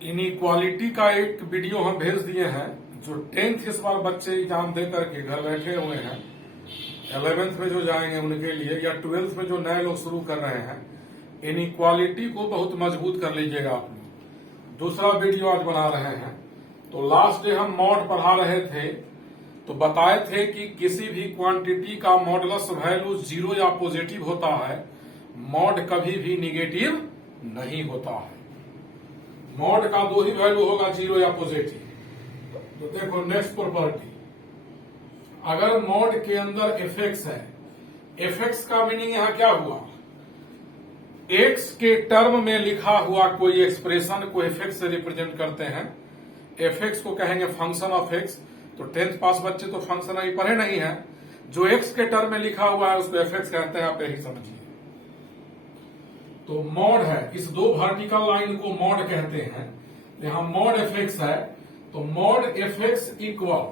Inequality का एक video हम भेज दिए हैं। जो 10th इस बार बच्चे एग्जाम दे करके घर बैठे हुए हैं, 11th में जो जाएंगे उनके लिए, या 12th में जो नए लोग शुरू कर रहे हैं, इनइक्वालिटी को बहुत मजबूत कर लीजिएगा आप लोग। दूसरा वीडियो आज बना रहे हैं। तो लास्ट डे हम मॉड पढ़ा रहे थे, तो बताए थे कि किसी भी क्वांटिटी का मॉडुलस वैल्यू 0 या पॉजिटिव होता है, मॉड कभी भी निगेटिव नहीं होता है। मॉड का दो ही वैल्यू होगा, 0 या पॉजिटिव। तो देखो नेक्स्ट प्रॉपर्टी, अगर मॉड के अंदर एफएक्स है, एफएक्स का मीनिंग यहां क्या हुआ, एक्स के टर्म में लिखा हुआ कोई एक्सप्रेशन को एफएक्स से रिप्रेजेंट करते हैं। एफएक्स को कहेंगे फंक्शन ऑफ एक्स। तो 10th पास बच्चे तो फंक्शन अभी पढ़े नहीं है। जो एक्स के टर्म में लिखा हुआ है उसको एफएक्स कहते हैं, आप यही समझिए। तो मॉड है, इस दो वर्टिकल लाइन को मॉड कहते हैं। यहां मॉड एफएक्स है, तो मॉड एफएक्स इक्वल,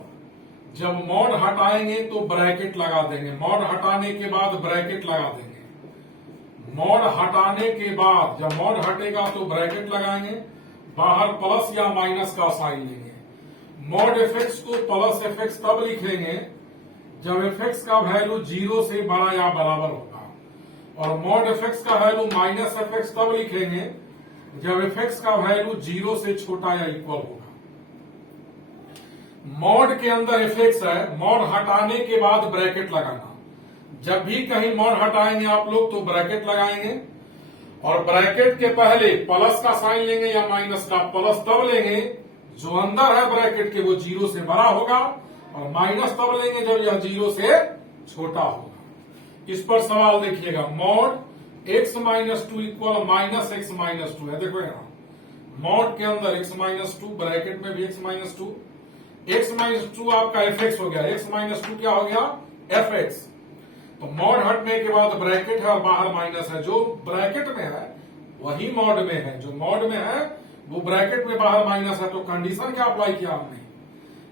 जब मॉड हटाएंगे तो ब्रैकेट लगा देंगे, मॉड हटाने के बाद ब्रैकेट लगा देंगे। मॉड हटाने के बाद जब मॉड हटेगा तो ब्रैकेट लगाएंगे, बाहर प्लस या माइनस का साइन लेंगे। मॉड एफएक्स को प्लस एफएक्स तब लिखेंगे जब एफएक्स का वैल्यू 0 से बड़ा या बराबर होगा, और मॉड एफएक्स का वैल्यू माइनस एफएक्स तब लिखेंगे जब एफएक्स का वैल्यू 0 से छोटा या इक्वल होगा। मॉड के अंदर एफएक्स है, मॉड हटाने के बाद ब्रैकेट लगाना। जब भी कहीं मॉड हटाएंगे आप लोग तो ब्रैकेट लगाएंगे, और ब्रैकेट के पहले प्लस का साइन लेंगे या माइनस का। प्लस तब लेंगे जो अंदर है ब्रैकेट के वो 0 से बड़ा होगा, और माइनस तब लेंगे जब यह 0 से छोटा होगा। इस पर सवाल देखिएगा, mod x minus 2 equal minus x minus 2 है। देखो यहां मॉड के अंदर x माइनस 2, ब्रैकेट में भी x माइनस 2। x माइनस 2 आपका fx हो गया, x माइनस 2 क्या हो गया, fx। तो मॉड हटने के बाद ब्रैकेट है और बाहर माइनस है। जो ब्रैकेट में है वही मॉड में है, जो मॉड में है वो ब्रैकेट में बाहर माइनस है। तो कंडीशन क्या अप्लाई किया हमने,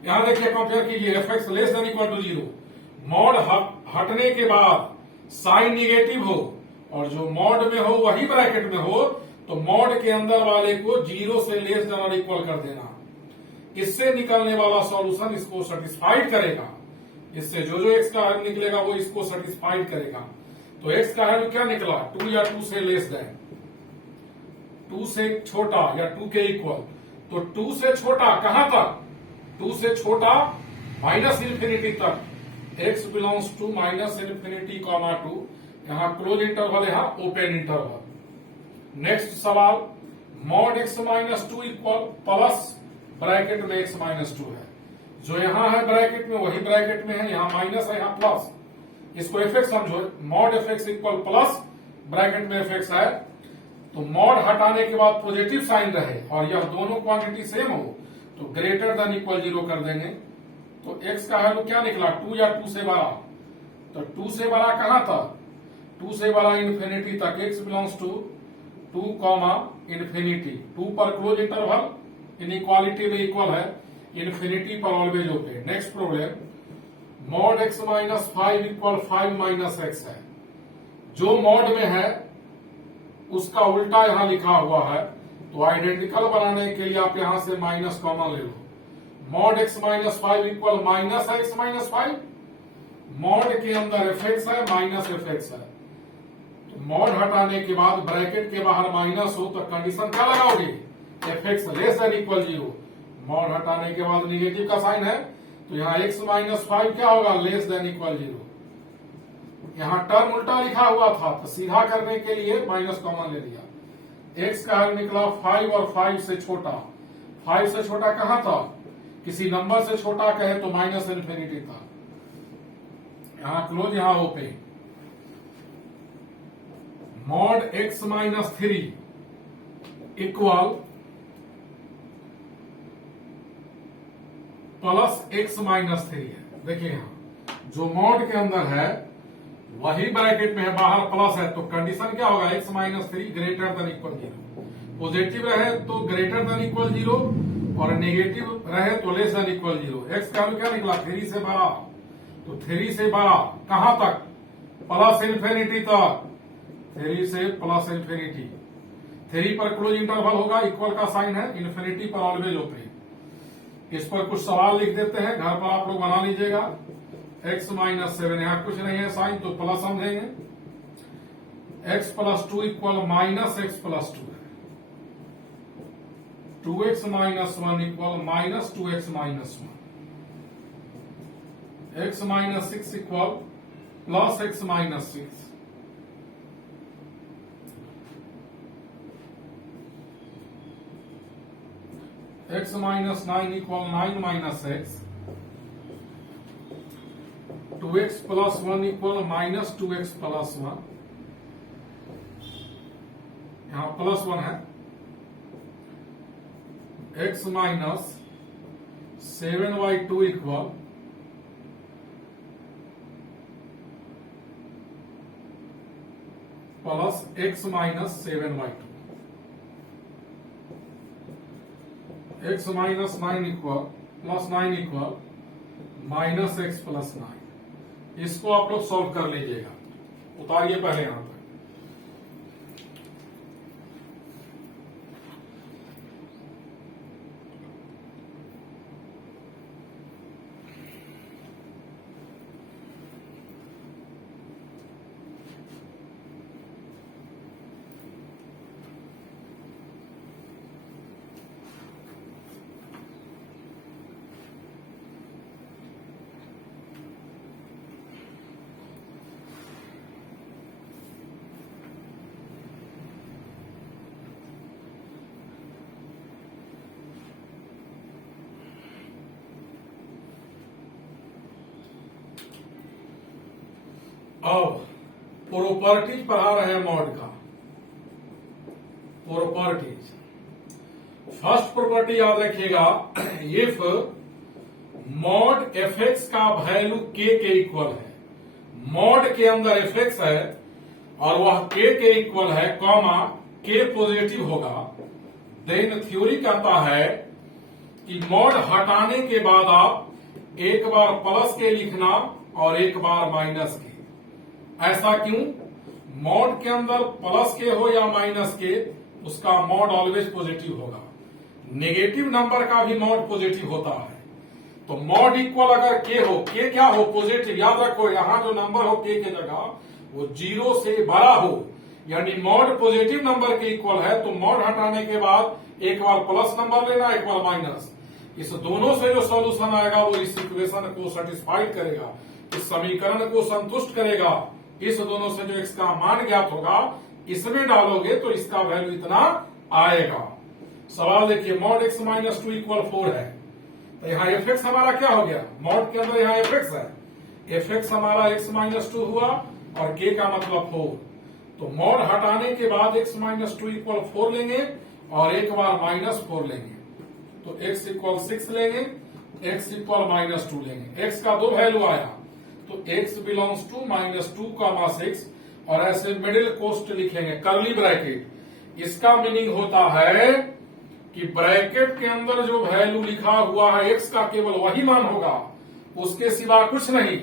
यहां देखिए कंपेयर कीजिए, fx less than equal to 0। Mod हटने के बाद साइन निगेटिव हो और जो मॉड में हो वही ब्रैकेट में हो, तो मॉड के अंदर वाले को 0 से लेस देन और इक्वल कर देना। इससे निकलने वाला सॉल्यूशन इसको सेटिस्फाइड करेगा। इससे जो जो एक्स का हल निकलेगा वो इसको सेटिस्फाइड करेगा। तो एक्स का हल क्या निकला, 2 या 2 से लेस देन, 2 से छोटा या 2 के इक्वल। तो 2 से छोटा कहां तक, 2 से छोटा माइनस इन्फिनिटी तक। x belongs to minus infinity comma 2, यहां क्लोज इंटरवल, यहां ओपन इंटरवल। नेक्स्ट सवाल, mod x minus 2 equal plus bracket में x माइनस 2 है। जो यहां है ब्रैकेट में वही ब्रैकेट में है, यहां माइनस है, यहां प्लस। इसको एफएक्स समझो, mod FX equal plus bracket में एफएक्स है। तो मॉड हटाने के बाद पॉजिटिव साइन रहे और यह दोनों क्वांटिटी सेम हो तो ग्रेटर देन इक्वल 0 कर देंगे। तो x का वैल्यू क्या निकला, 2 या 2 से बड़ा। तो 2 से बड़ा कहां तक, 2 से बड़ा इन्फिनिटी तक। x belongs to 2 comma infinity, 2 पर क्लोज इंटरवल, इनइक्वालिटी में इक्वल है, इन्फिनिटी पर always open. Next problem, mod x minus 5 equal 5 minus x है। जो मॉड में है उसका उल्टा यहां लिखा हुआ है, तो आइडेंटिकल बनाने के लिए आप यहां से माइनस कॉमन ले लो। Mod x minus 5 equal minus x minus 5। Mod के अंदर एफएक्स है, माइनस एफएक्स है। तो मॉड हटाने के बाद ब्रैकेट के बाहर माइनस हो तो कंडीशन क्या लगाओगे, FX less than equal 0। Mod हटाने के बाद निगेटिव का साइन है, तो यहाँ x माइनस 5 क्या होगा, लेस देन इक्वल 0। यहाँ टर्म उल्टा लिखा हुआ था तो सीधा करने के लिए माइनस कॉमन ले लिया। x का हल निकला 5 और 5 से छोटा। 5 से छोटा कहां था, किसी नंबर से छोटा कहे तो माइनस इन्फिनिटी था। यहां क्लोज, यहां open. Mod x minus 3 equal plus x minus 3 है। देखिए यहां जो मॉड के अंदर है वही ब्रैकेट में है, बाहर प्लस है। तो कंडीशन क्या होगा, x minus 3 greater than equal 0। Positive रहे तो ग्रेटर देन इक्वल 0 और नेगेटिव रहे तो लेस देन इक्वल 0। x का वैल्यू क्या निकला, 3 से बड़ा। तो 3 से बड़ा कहां तक, प्लस इन्फिनिटी तक, 3 से प्लस इन्फिनिटी। 3 पर क्लोज इंटरवल होगा, इक्वल का साइन है, इन्फिनिटी पर ऑलवेज ओपन। इस पर कुछ सवाल लिख देते हैं, घर पर आप लोग बना लीजिएगा। x माइनस 7, यहां कुछ नहीं है साइन, तो प्लस हम देंगे। x plus 2 equal minus x plus 2 है। 2x minus 1 equal minus 2x minus 1। x minus 6 equal plus x minus 6। x minus 9 equal 9 minus x। 2x plus 1 equal minus 2x plus 1। यहां plus 1 है। x minus 7/2 equal plus x minus 7/2। x minus 9 equal plus 9 equal minus x plus 9। इसको आप लोग solve कर लीजिएगा, उतारिए पहले यहां पर। अब प्रॉपर्टीज पढ़ा रहे हैं मॉड का। प्रॉपर्टीज, फर्स्ट प्रॉपर्टी याद रखिएगा, इफ मॉड एफ एक्स का वैल्यू के इक्वल है, मॉड के अंदर एफ एक्स है और वह के इक्वल है, कॉमा के पॉजिटिव होगा, देन थ्योरी कहता है कि मॉड हटाने के बाद आप एक बार प्लस के लिखना और एक बार माइनस के। ऐसा क्यों? मॉड के अंदर प्लस के हो या माइनस के, उसका मॉड ऑलवेज पॉजिटिव होगा। नेगेटिव नंबर का भी मॉड पॉजिटिव होता है। तो मॉड इक्वल अगर के हो, के क्या हो? पॉजिटिव। याद रखो, यहां जो नंबर हो के जगह वो 0 से बड़ा हो, यानी मॉड पॉजिटिव नंबर के इक्वल है, तो मॉड हटाने के बाद एक बार प्लस नंबर लेना, एक बार माइनस। इस दोनों से जो सॉल्यूशन आएगा वो इस इक्वेशन को सेटिस्फाइड करेगा, इस समीकरण को संतुष्ट करेगा। इस दोनों से जो x का मान ज्ञात होगा, इसमें डालोगे तो इसका वैल्यू इतना आएगा। सवाल देखिए, मॉड x माइनस 2 इक्वल 4 है, तो यहाँ एफ एक्स हमारा क्या हो गया? मॉड के अंदर यहाँ एफ एक्स है, एफ एक्स हमारा x माइनस 2 हुआ और k का मतलब 4। तो मॉड हटाने के बाद x माइनस 2 इक्वल 4 लेंगे और एक बार माइनस 4 लेंगे, तो x इक्वल 6 लेंगे, x इक्वल माइनस 2 लेंगे। x का दो वैल्यू आया, तो x बिलोंग्स टू माइनस 2,6 और ऐसे मिडिल कोस्ट लिखेंगे, कर्ली ब्रैकेट। इसका मीनिंग होता है कि ब्रैकेट के अंदर जो वैल्यू लिखा हुआ है x का केवल वही मान होगा, उसके सिवा कुछ नहीं।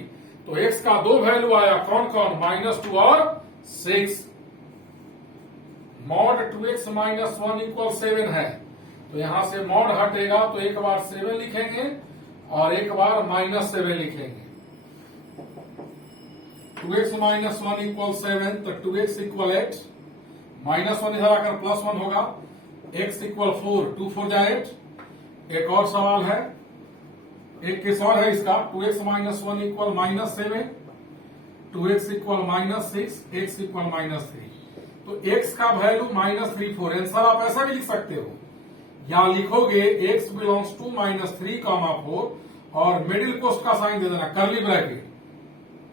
तो x का दो वैल्यू आया, कौन कौन? माइनस 2 और 6। मॉड 2x माइनस 1 इक्वल 7 है, तो यहां से मॉड हटेगा तो एक बार 7 लिखेंगे और एक बार माइनस 7 लिखेंगे। 2x माइनस 1 इक्वल 7, तो 2x इक्वल 8, माइनस 1 इधर आकर प्लस 1 होगा, x इक्वल 4, 2 4 जा 8। एक और सवाल है, एक केस और है इसका, 2x minus 1 equal minus 7, 2x equal minus 6, x equal minus 3। तो x का वैल्यू माइनस 3 4। आंसर आप ऐसा भी लिख सकते हो, या लिखोगे x बिलोंग्स टू माइनस 3,4 और मिडिल कोस्ट का साइन दे देना, कर्ली ब्रैकेट,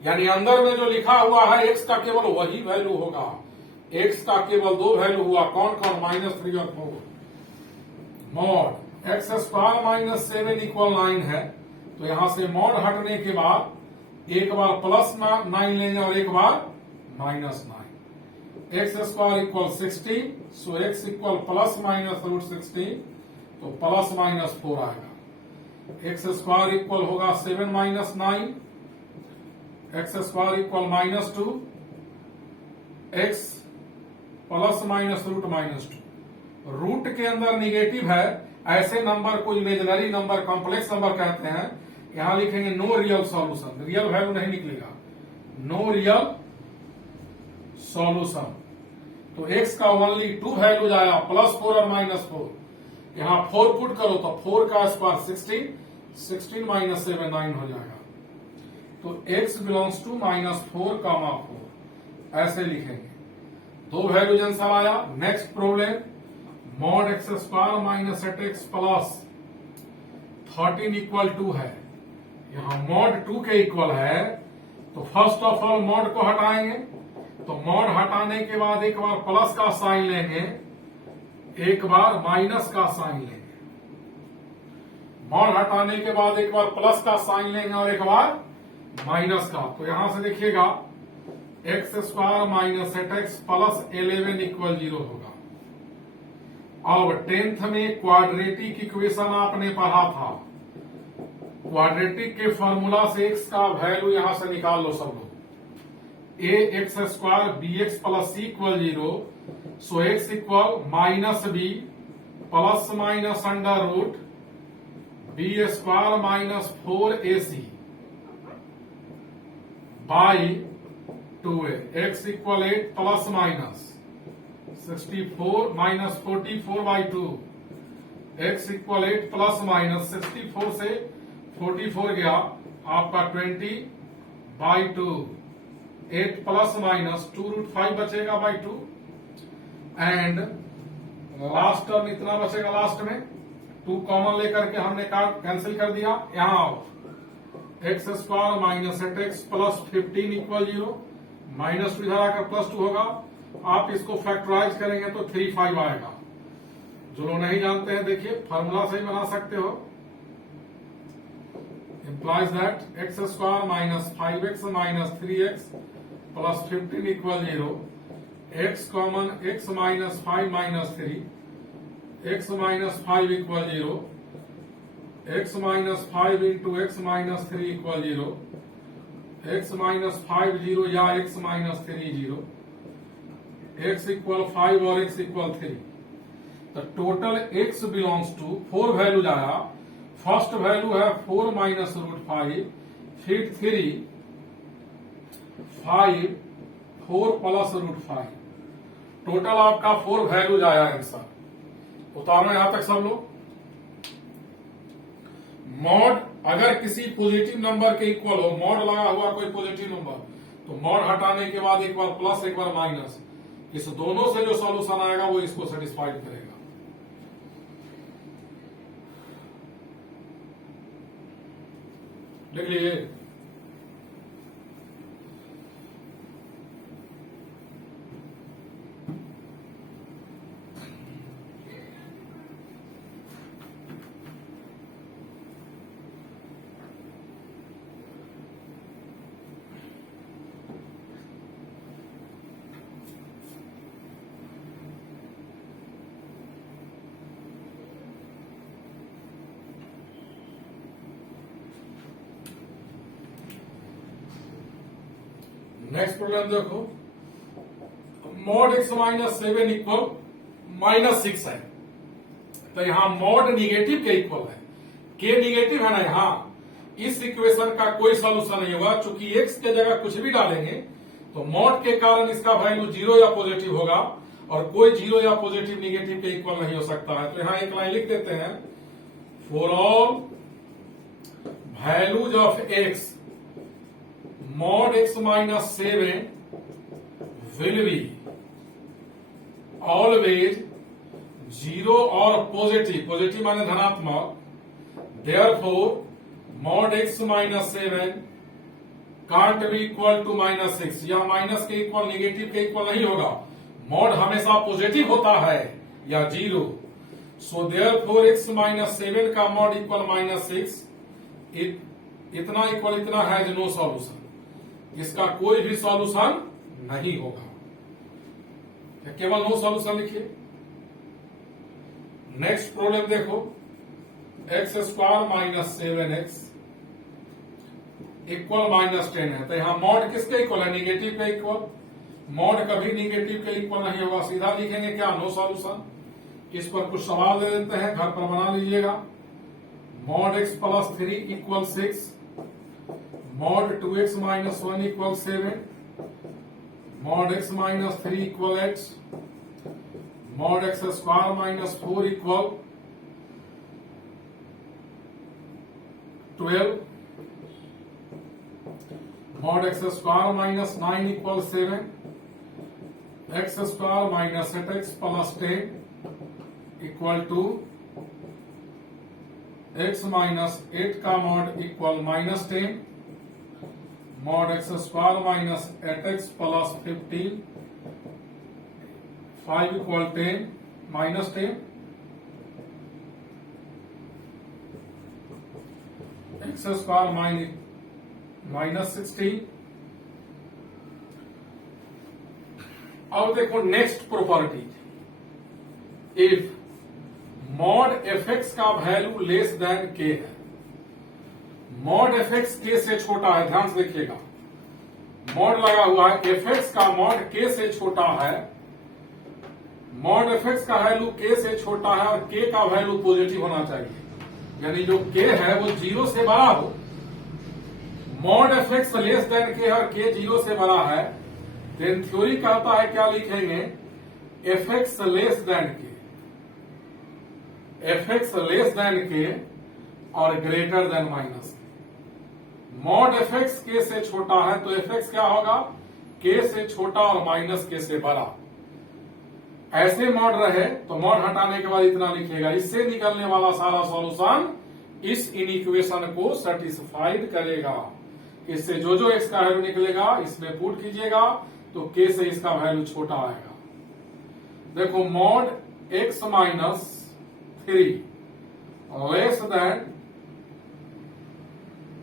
यानी अंदर में जो लिखा हुआ है x का केवल वही वैल्यू होगा। x का केवल दो वैल्यू हुआ, कौन कौन? माइनस 3 और 4। Mod x square minus 7 equal 9 है, तो यहां से मॉड हटने के बाद एक बार प्लस 9 लेंगे और एक बार minus 9। X square equal 16, so x equal plus minus root 16, तो प्लस माइनस 4 आएगा। एक्स स्क्वायर इक्वल होगा 7 minus 9, x square equal minus 2, x plus minus root minus 2। Root के अंदर निगेटिव है ऐसे नंबर को इमेजिनरी नंबर कॉम्प्लेक्स नंबर कहते हैं। यहां लिखेंगे no real solution, real value नहीं निकलेगा, नो रियल सॉल्यूशन। तो x का ओनली 2 वैल्यूज आया, +4 और -4। यहां 4 पुट करो तो 4 का स्क्वायर 16, 16 - 7 9 हो जाएगा। तो x बिलोंग्स टू -4, 4 ऐसे लिखेंगे। 2 वैल्यूज आंसर आया। Next problem, mod x² - 8x plus 13 equal to है। यहां mod 2 के इक्वल है, तो फर्स्ट ऑफ ऑल mod को हटाएंगे। तो mod हटाने के बाद एक बार प्लस का साइन लेंगे, एक बार माइनस का साइन लेंगे। mod हटाने के बाद एक बार प्लस का साइन लेंगे और एक बार माइनस का। तो यहां से देखिएगा x² - 8x प्लस 11 इक्वल 0 होगा। अब 10th में क्वाड्रेटिक इक्वेशन आपने पढ़ा था, क्वाड्रेटिक के फॉर्मूला से x का वैल्यू यहां से निकाल लो सब लोग। ax² bx plus c equal 0, so x equal -b plus minus under root b² - 4ac by 2a। x equal 8 plus minus 64 - 44 by 2। x equal 8 plus minus 64 से 44 गया आपका 20 बाई 2। 8 प्लस माइनस 2√5 बचेगा बाई 2। एंड लास्ट टर्म इतना बचेगा, last में 2 common लेकर के हमने कैंसिल कर दिया। यहां आओ, x² - 8x प्लस 15 इक्वल 0, -2 इधर आकर +2 होगा। आप इसको फैक्टराइज करेंगे तो 3 5 आएगा। जो लोग नहीं जानते हैं देखिए फॉर्मूला से ही बना सकते हो। implies that x² - 5x - 3x plus 15 equal 0। x common x - 5 - 3, x - 5 equal 0, x - 5 into x - 3 equal 0, x - 5 0 या x - 3 0, x इक्वल 5 और x इक्वल 3। तो total x belongs to 4 values आया। फर्स्ट वैल्यू है 4 - √5, फिर 3, 5, 4 प्लस √5। टोटल आपका 4 values आया answer. उतारना यहां तक सब लोग। मॉड अगर किसी पॉजिटिव नंबर के इक्वल हो, मॉड लगा हुआ कोई पॉजिटिव नंबर, तो मॉड हटाने के बाद एक बार प्लस एक बार माइनस, इस दोनों से जो सॉल्यूशन आएगा वो इसको सेटिस्फाइड करेगा। देख लीजिए, नेक्स्ट प्रॉब्लम देखो, mod x - 7 इक्वल -6 है। तो यहां mod निगेटिव के इक्वल है, के निगेटिव है ना, यहां इस इक्वेशन का कोई सॉल्यूशन नहीं होगा। चूंकि x के जगह कुछ भी डालेंगे तो mod के कारण इसका वैल्यू 0 या पॉजिटिव होगा, और कोई 0 या पॉजिटिव निगेटिव के इक्वल नहीं हो सकता है। तो यहां एक लाइन लिख देते हैं, for all values of x mod x - 7 will be always 0 और पॉजिटिव, पॉजिटिव माने धनात्मक। therefore mod x - 7 can't be equal to -6। या माइनस के इक्वल निगेटिव के इक्वल नहीं होगा। mod हमेशा पॉजिटिव होता है या 0। सो therefore x - 7 का mod इक्वल -6, इतना इक्वल इतना है नो सॉल्यूशन, इसका कोई भी सॉल्यूशन नहीं होगा। केवल नो सॉल्यूशन लिखिए। नेक्स्ट प्रॉब्लम देखो, x² - 7x इक्वल -10 है। तो यहां मॉड किसके इक्वल है, निगेटिव के इक्वल। मॉड कभी निगेटिव के इक्वल नहीं होगा, सीधा लिखेंगे क्या, नो सॉल्यूशन। इस पर कुछ सवाल दे देते हैं, घर पर बना लीजिएगा। Mod x plus 3 equal 6, mod 2x minus 1 equal 7, mod x minus 3 equal x, mod x square minus 4 equal 12, mod x square minus 9 equal 7, x square minus 8x plus 10 equal to x minus 8 का mod equal minus 10, mod x square minus 8x plus 15, 5 equal 10 minus 10, x square minus 16। अब देखो next property, if mod fx का value less than k है, mod fx k से छोटा है, ध्यान से देखिएगा, मॉड लगा हुआ है, fx का मॉड k से छोटा है, मॉड fx का वैल्यू k से छोटा है और k का वैल्यू पॉजिटिव होना चाहिए, यानी जो k है वो 0 से बड़ा हो। Mod fx less then k और k 0 से बड़ा है, देन थ्योरी कहता है क्या लिखेंगे, fx less then k, fx less then k और greater then minus. Mod fx k से छोटा है तो fx क्या होगा, k से छोटा और माइनस k से बड़ा। ऐसे मॉड रहे तो मॉड हटाने के बाद इतना लिखेगा, इससे निकलने वाला सारा सॉल्यूशन इस इनइक्वेशन को सेटिस्फाइड करेगा। इससे जो जो x का वैल्यू निकलेगा इसमें पुट कीजिएगा तो k से इसका वैल्यू छोटा आएगा। देखो mod x minus 3 less than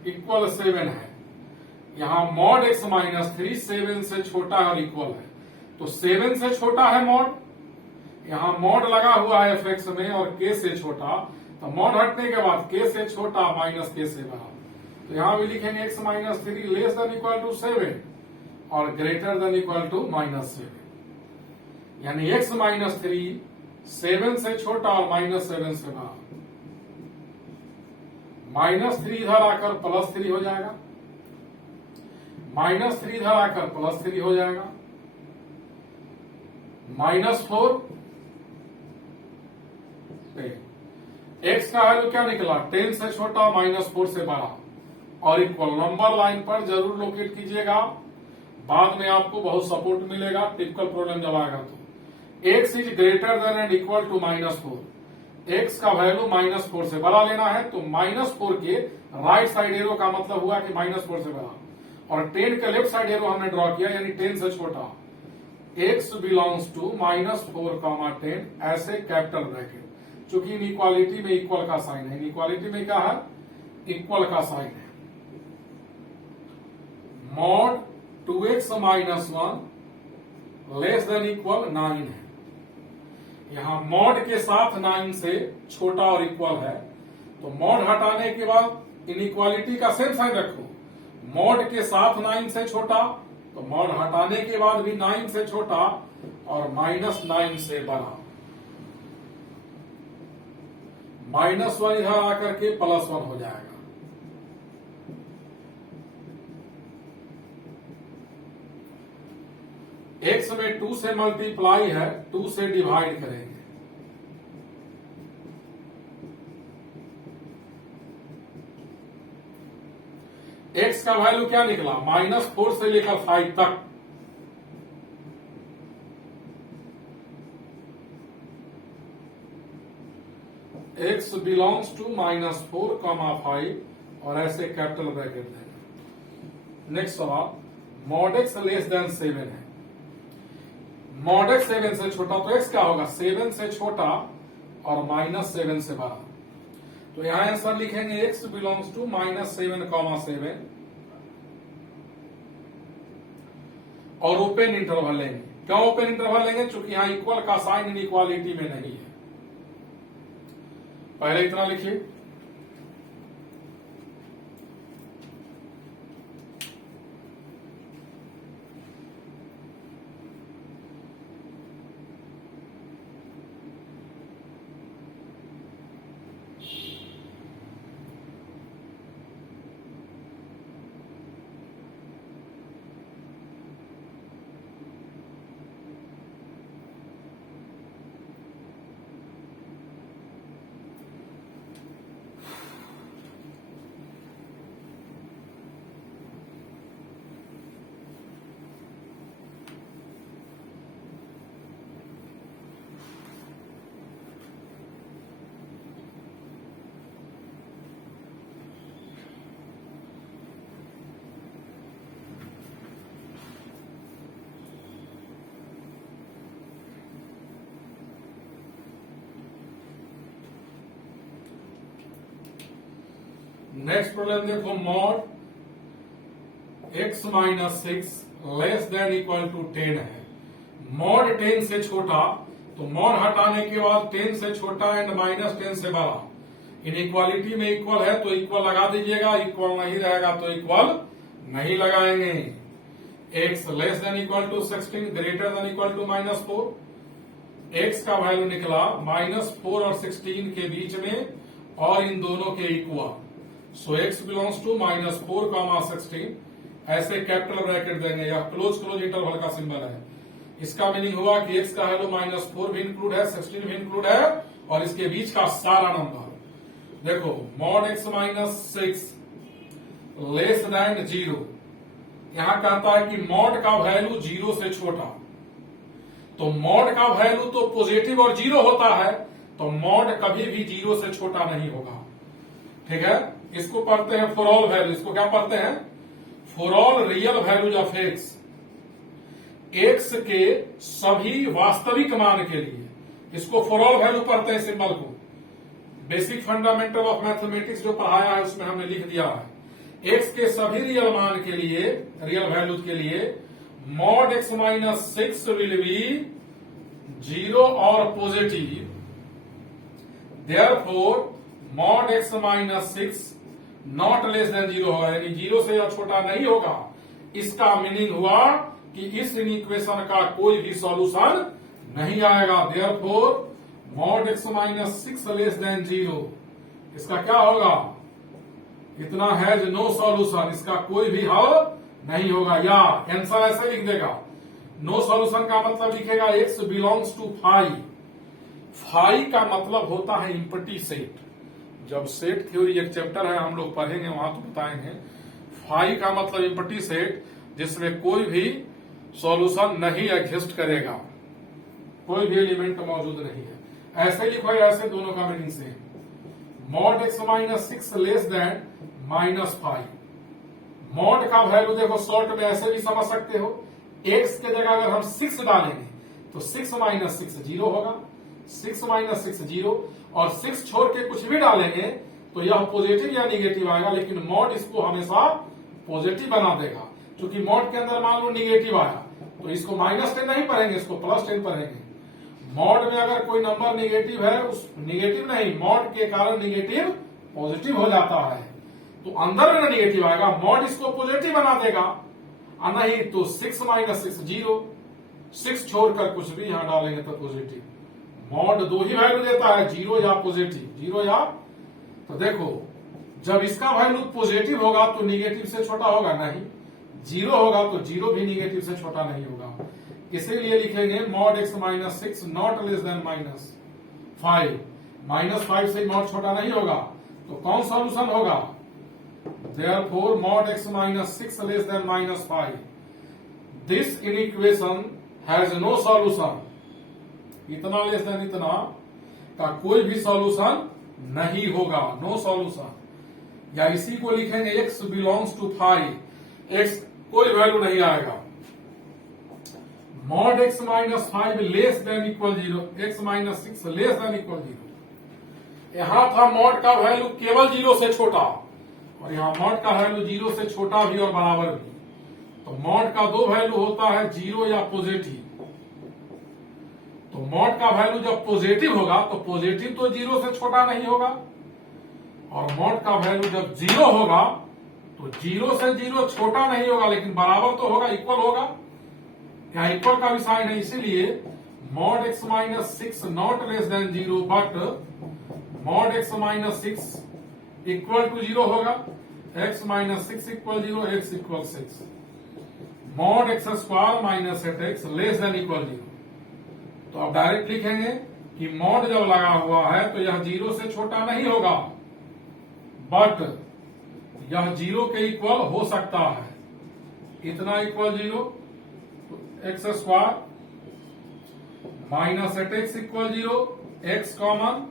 equal 7 है, यहां मॉड x माइनस 3 7 से छोटा है और इक्वल है, तो 7 से छोटा है मॉड, यहां मॉड लगा हुआ है fx में और k से छोटा, तो मॉड हटने के बाद k से छोटा माइनस k से बड़ा, तो यहां भी लिखेंगे x minus 3 less than equal to 7 और greater than equal to minus 7, यानी x माइनस 3 7 से छोटा और माइनस 7 से बड़ा। माइनस 3 इधर आकर प्लस 3 हो जाएगा, माइनस 3 इधर आकर प्लस 3 हो जाएगा, माइनस 4 x का वैल्यू क्या निकला, 10 से छोटा माइनस 4 से बड़ा और इक्वल। नंबर लाइन पर जरूर लोकेट कीजिएगा, बाद में आपको बहुत सपोर्ट मिलेगा टिपिकल प्रॉब्लम जब आएगा तो। x is greater than and equal to minus 4, x का वैल्यू माइनस 4 से बड़ा लेना है, तो माइनस 4 के राइट साइड एरो का मतलब हुआ कि माइनस 4 से बड़ा, और 10 के लेफ्ट साइड एरो हमने ड्रॉ किया यानी 10 से छोटा। x बिलोंग्स टू माइनस 4 10, ऐसे कैपिटल ब्रैकेट, चूंकि इनइक्वालिटी में इक्वल का साइन है, इनइक्वालिटी में क्या है, इक्वल का साइन है। Mod 2x minus 1 less than equal 9 है, यहां मॉड के साथ 9 से छोटा और इक्वल है, तो मॉड हटाने के बाद इनइक्वालिटी का सेम साइन रखो, मॉड के साथ 9 से छोटा, तो मॉड हटाने के बाद भी 9 से छोटा और माइनस 9 से बड़ा। माइनस 1 इधर आकर के प्लस 1 हो जाएगा। x में 2 से मल्टीप्लाई है, 2 से डिवाइड करेंगे, x का वैल्यू क्या निकला, माइनस 4 से लेकर 5 तक, x बिलोंग्स टू माइनस 4 5 और ऐसे कैपिटल ब्रैकेट देंगे। नेक्स्ट सवाल, मॉड x लेस देन 7 है, मॉड x 7 से छोटा, तो x क्या होगा, 7 से छोटा और माइनस 7 से बड़ा, तो यहां आंसर लिखेंगे x बिलोंग्स टू माइनस 7 7 और ओपन इंटरवल लेंगे। क्यों ओपन इंटरवल लेंगे, चूंकि यहां इक्वल का साइन इनइक्वालिटी में नहीं है। पहले इतना लिखिए, नेक्स्ट प्रॉब्लम देखो, mod x minus 6 less than equal to 10 है। मॉड 10 से छोटा, तो मॉड हटाने के बाद 10 से छोटा एंड माइनस 10 से बड़ा। इनइक्वालिटी में इक्वल है तो इक्वल लगा दीजिएगा, इक्वल नहीं रहेगा तो इक्वल नहीं लगाएंगे। x less than equal to 16 greater than equal to -4। x का वैल्यू निकला -4 और 16 के बीच में और इन दोनों के equal. So x belongs to -4, 16। ऐसे कैपिटल ब्रैकेट देंगे, या क्लोज इंटरवल का सिंबल है। इसका मीनिंग हुआ कि x का वैल्यू -4 भी इंक्लूड है, 16 भी इंक्लूड है और इसके बीच का सारा नंबर। देखो, mod x minus 6 less than 0। यहां कहता है कि मॉड का वैल्यू 0 से छोटा, तो मॉड का वैल्यू तो पॉजिटिव और 0 होता है, तो मॉड कभी भी 0 से छोटा नहीं होगा। ठीक है, इसको पढ़ते हैं फॉर ऑल वैल्यू। इसको क्या पढ़ते हैं? For all real values of x, x के सभी वास्तविक मान के लिए। इसको फॉर ऑल वैल्यू पढ़ते हैं सिंबल को। बेसिक फंडामेंटल ऑफ मैथमेटिक्स जो पढ़ाया है उसमें हमने लिख दिया है, एक्स के सभी रियल मान के लिए, रियल वैल्यूज के लिए mod x minus 6 will be 0 और positive. Therefore mod x minus 6 not less than 0 होगा, यानी 0 से या छोटा नहीं होगा। इसका मीनिंग हुआ कि इस इक्वेशन का कोई भी सॉल्यूशन नहीं आएगा। Therefore mod x minus 6 less than 0, इसका क्या होगा? इतना हैज नो सॉल्यूशन, इसका कोई भी हल नहीं होगा। या आंसर ऐसे लिख देगा, नो सॉल्यूशन का मतलब लिखेगा x belongs to phi. Phi का मतलब होता है इम्पटी सेट। जब सेट थ्योरी एक चैप्टर है हम लोग पढ़ेंगे, वहां तो बताएंगे। फाई का मतलब इम्पटी सेट जिसमें कोई भी सॉल्यूशन नहीं एग्जिस्ट करेगा, कोई भी एलिमेंट मौजूद नहीं है। ऐसे लिखो, ऐसे दोनों का meaning same. Mod x minus 6 less than -5। Mod का वैल्यू देखो शॉर्ट में ऐसे भी समझ सकते हो, x के जगह अगर हम 6 डालेंगे तो 6 माइनस 6 0 होगा, 6 माइनस 6 0, और 6 छोड़ के कुछ भी डालेंगे तो यह पॉजिटिव या निगेटिव आएगा, लेकिन मॉड इसको हमेशा पॉजिटिव बना देगा। क्योंकि मॉड के अंदर मान लो निगेटिव आया तो इसको -10 नहीं पढ़ेंगे, इसको +10 पढ़ेंगे। मॉड में अगर कोई नंबर निगेटिव है, उस निगेटिव नहीं, मॉड के कारण निगेटिव पॉजिटिव हो जाता है, तो अंदर में निगेटिव आएगा, मॉड इसको पॉजिटिव बना देगा। और नहीं तो 6 माइनस 6 0, 6 छोड़कर कुछ भी यहां डालेंगे तो पॉजिटिव। मॉड दो ही वैल्यू देता है, 0 या पॉजिटिव, 0 या। तो देखो, जब इसका वैल्यू पॉजिटिव होगा तो निगेटिव से छोटा होगा नहीं, 0 होगा तो 0 भी निगेटिव से छोटा नहीं होगा। इसीलिए लिखेंगे mod x minus 6 not less than -5। -5 से मॉड छोटा नहीं होगा, तो कौन सॉल्यूशन होगा? Therefore mod x minus 6 less than -5, this equation has no solution. इतना लेस देन इतना का कोई भी सॉल्यूशन नहीं होगा, नो सॉल्यूशन। या इसी को लिखेंगे x बिलोंग्स टू 5, x कोई वैल्यू नहीं आएगा। Mod x minus 5 less than equal 0, x minus 6 less than equal 0। यहां था मॉड का वैल्यू केवल 0 से छोटा, और यहां मॉड का वैल्यू 0 से छोटा भी और बराबर भी। तो मॉड का दो वैल्यू होता है, 0 या पॉजिटिव। तो मॉड का वैल्यू जब पॉजिटिव होगा तो पॉजिटिव तो 0 से छोटा नहीं होगा, और मॉड का वैल्यू जब 0 होगा तो 0 से 0 छोटा नहीं होगा, लेकिन बराबर तो होगा, इक्वल होगा। यहाँ इक्वल का भी साइन है, इसीलिए mod x minus 6 not less than 0, but mod x minus 6 equal to 0 होगा। x minus 6 equal 0, x equal 6। Mod x square minus 8x less than equal 0। तो अब डायरेक्ट लिखेंगे कि मॉड जब लगा हुआ है तो यह 0 से छोटा नहीं होगा, बट यह 0 के इक्वल हो सकता है। इतना इक्वल 0, तो x square minus 8x equal 0, x common,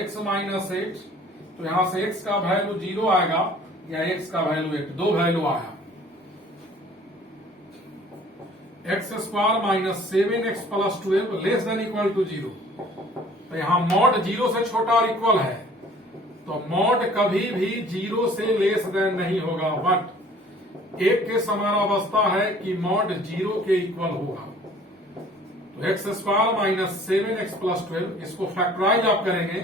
x minus 8, तो यहां से x का वैल्यू 0 आएगा या x का वैल्यू 8, दो वैल्यू आया। X square minus 7x plus 12 less than equal to 0। तो यहां मॉड 0 से छोटा और इक्वल है, तो मॉड कभी भी 0 से लेस देन नहीं होगा, बट एक के समान अवस्था है कि मॉड 0 के इक्वल होगा। तो x square minus 7x plus 12, इसको फैक्टराइज आप करेंगे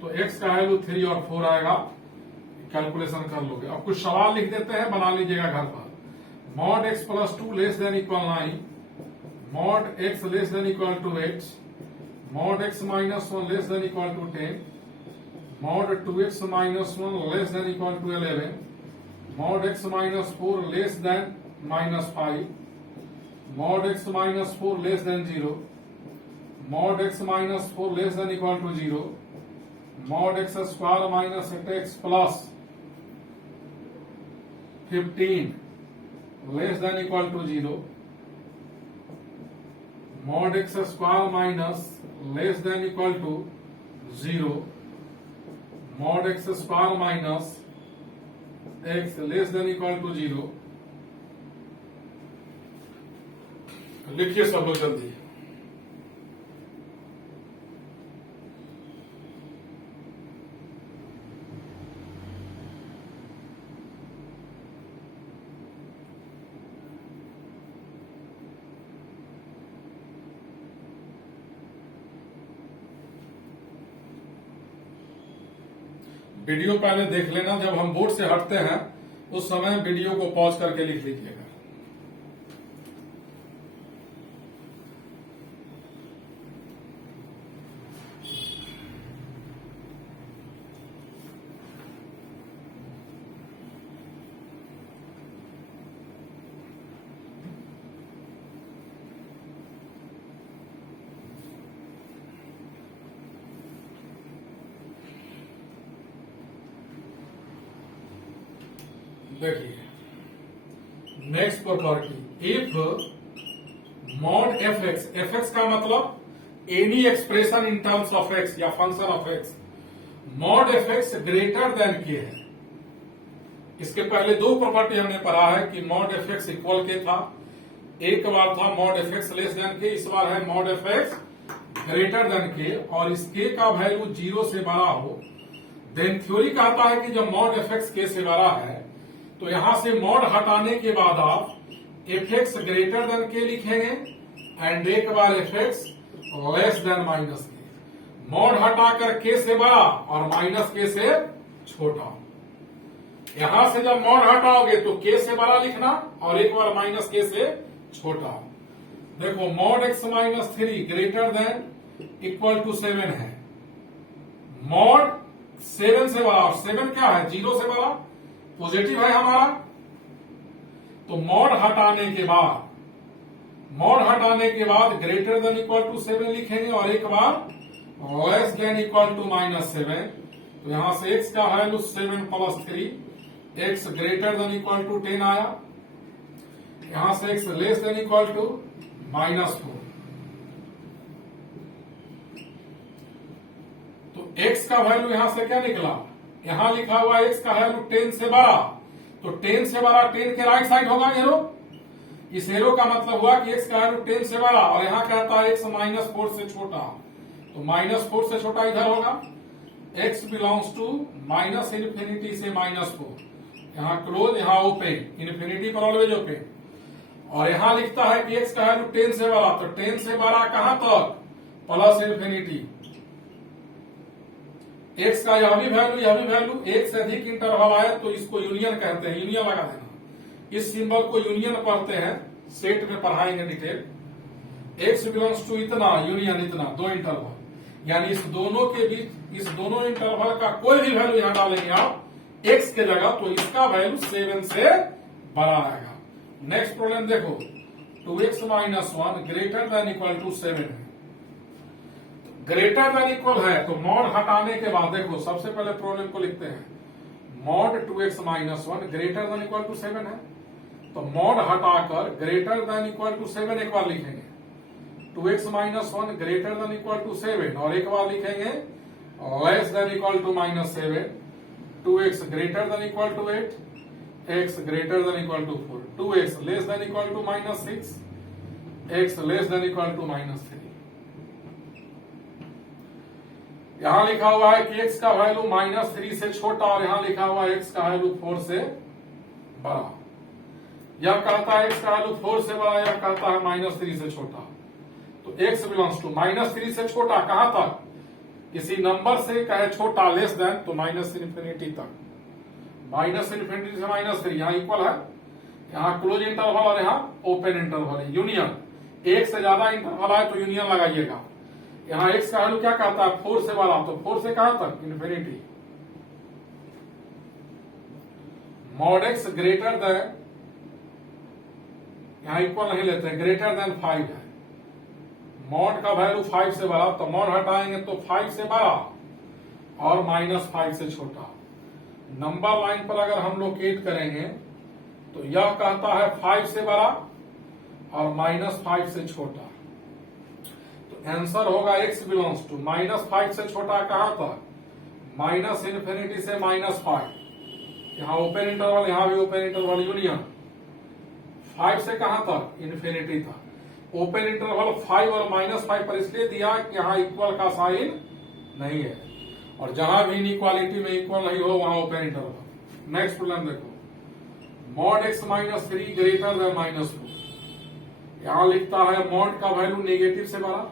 तो x का वैल्यू 3 और 4 आएगा, कैलकुलेशन कर लोगे। अब कुछ सवाल लिख देते हैं, बना लीजिएगा घर पर। Mod x plus 2 less than equal 9, mod x less than equal to 8, mod x minus 1 less than equal to 10, mod 2x minus 1 less than equal to 11, mod x minus 4 less than minus 5, mod x minus 4 less than 0, mod x minus 4 less than equal to 0, mod x square minus 8x plus 15 less than equal to 0, mod x square minus less than equal to 0, mod x square minus x less than equal to 0। लिखिए सब लोग जल्दी। Video पहले देख लेना, जब हम board से हटते हैं उस समय वीडियो को पॉज करके लिख लीजिएगा। देखिए next property, if mod f x का मतलब any expression in terms of x या function of x, mod f x greater than k है। इसके पहले दो प्रॉपर्टी हमने पढ़ा है कि मॉड एफ एक्स इक्वल के था, एक बार था mod f x less then के, इस बार है mod f x greater than के, और इस के का वैल्यू 0 से बड़ा हो। देन थ्योरी कहता है कि जब मॉड एफ एक्स के से बड़ा है तो यहां से मॉड हटाने के बाद आप एफ एक्स ग्रेटर देन के लिखेंगे एंड एक बार f x less than minus k. Mod हटाकर के से बड़ा और माइनस के से छोटा। यहां से जब मॉड हटाओगे तो के से बड़ा लिखना और एक बार माइनस के से छोटा। देखो mod x minus 3 greater than equal to 7 है, मॉड 7 से बड़ा, और 7 क्या है 0 से बड़ा, पॉजिटिव है हमारा। तो मॉड हटाने के बाद ग्रेटर देन इक्वल टू 7 लिखेंगे और एक बार less than equal to minus 7। तो यहां से x का value 7 plus 3, x greater than equal to 10 आया, यहां से x less than equal to minus 4। तो x का वैल्यू यहां से क्या निकला, यहां लिखा हुआ x का वैल्यू 10 से बड़ा, तो 10 से बड़ा 10 के राइट साइड होगा एरो। इस एरो का मतलब हुआ कि x का वैल्यू 10 से बड़ा, और यहां कहता है x माइनस 4 से छोटा, तो माइनस 4 से छोटा इधर होगा। x belongs to minus infinity से माइनस 4, यहां क्लोज यहां ओपन, इन्फिनिटी पर ऑलवेज ओपन। और यहां लिखता है कि x का वैल्यू 10 से बड़ा, तो 10 से बड़ा कहां तक, प्लस इन्फिनिटी। x का यह भी वैल्यू, एक से अधिक इंटरवल आए तो इसको यूनियन कहते हैं, यूनियन लगा देना। इस सिंबल को यूनियन पढ़ते हैं, सेट में पढ़ाएंगे डिटेल। x बिलोंग्स टू इतना, यूनियन इतना, 2 इंटरवल, यानी इस दोनों के बीच, इस दोनों इंटरवल का कोई भी वैल्यू यहां डालेंगे आप x के जगह, तो इसका वैल्यू 7 से बड़ा आएगा। नेक्स्ट प्रॉब्लम देखो, 2x minus 1 greater than equal to 7 है। ग्रेटर देन इक्वल है तो मॉड हटाने के बाद देखो सबसे पहले प्रॉब्लम को लिखते हैं, mod 2x minus 1 greater than equal to 7 है, तो मॉड हटाकर ग्रेटर देन इक्वल टू 7 एक बार लिखेंगे, 2x minus 1 greater than equal to 7, और एक बार लिखेंगे less than equal to minus 7, 2x greater than equal to 8, x greater than equal to 4, 2x less than equal to minus 6, x less than equal to minus 3। यहां लिखा हुआ है कि x का वैल्यू -3 से छोटा और यहां लिखा हुआ है x का वैल्यू 4 से बड़ा। यह कहता है x का वैल्यू 4 से बड़ा, यह कहता है -3 से छोटा। तो x बिलोंग्स टू -3 से छोटा कहां तक, किसी नंबर से कहे छोटा लेस देन तो -∞ तक, -∞ से -3 यहां इक्वल है, यहां क्लोज इंटरवल और यहां ओपन इंटरवल है, यूनियन। एक से ज्यादा इंटरवल है तो यूनियन लगाइएगा। यहां x का वैल्यू क्या कहता है 4 से बड़ा, तो 4 से कहां तक, infinity. Mod x greater then, यहां इक्वल नहीं लेते हैं, ग्रेटर देन 5 है। मॉड का वैल्यू 5 से बड़ा, तो मॉड हटाएंगे तो 5 से बड़ा और -5 से छोटा। नंबर लाइन पर अगर हम लोकेट करेंगे तो यह कहता है 5 से बड़ा और -5 से छोटा। तो आंसर होगा x बिलोंग्स टू -5 से छोटा कहां तक, -∞ से -5। यहां ओपन इंटरवल, यहां भी ओपन इंटरवल, यूनियन। 5 से कहां तक, इन्फिनिटी तक। ओपन इंटरवल 5 और -5 पर इसलिए दिया कि यहां इक्वल का साइन नहीं है, और जहां भी इनइक्वालिटी में इक्वल नहीं हो वहां ओपन इंटरवल। नेक्स्ट प्रॉब्लम देखो, मॉड x -3 ग्रेटर देन -4। यहां लिखता है मॉड का वैल्यू नेगेटिव से बड़ा,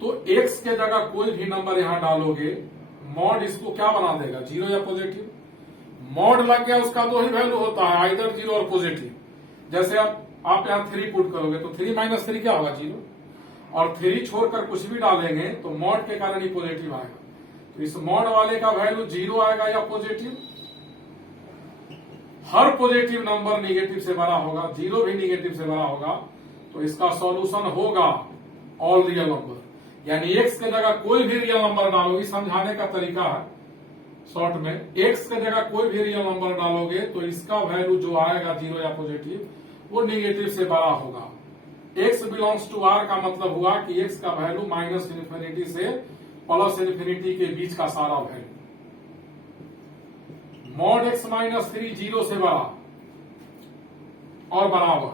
तो x के जगह कोई भी नंबर यहां डालोगे, मॉड इसको क्या बना देगा, 0 या पॉजिटिव। मॉड लग गया उसका दो ही वैल्यू होता है, आइदर 0 और पॉजिटिव। जैसे आप यहां 3 पुट करोगे तो 3 - 3 क्या होगा, 0, और 3 छोड़कर कुछ भी डालेंगे तो मॉड के कारण ही पॉजिटिव आएगा। तो इस मॉड वाले का वैल्यू 0 आएगा या पॉजिटिव। हर पॉजिटिव नंबर निगेटिव से बड़ा होगा, 0 भी निगेटिव से बड़ा होगा, तो इसका सॉल्यूशन होगा ऑल रियल नंबर। यानी x के जगह कोई भी रियल नंबर डालोगे, समझाने का तरीका है शॉर्ट में, x के जगह कोई भी रियल नंबर डालोगे तो इसका वैल्यू जो आएगा 0 या पॉजिटिव वो निगेटिव से बड़ा होगा। x बिलोंग्स टू r का मतलब हुआ कि x का वैल्यू -∞ से +∞ के बीच का सारा वैल्यू। मॉड x -3 0 से बड़ा और बराबर,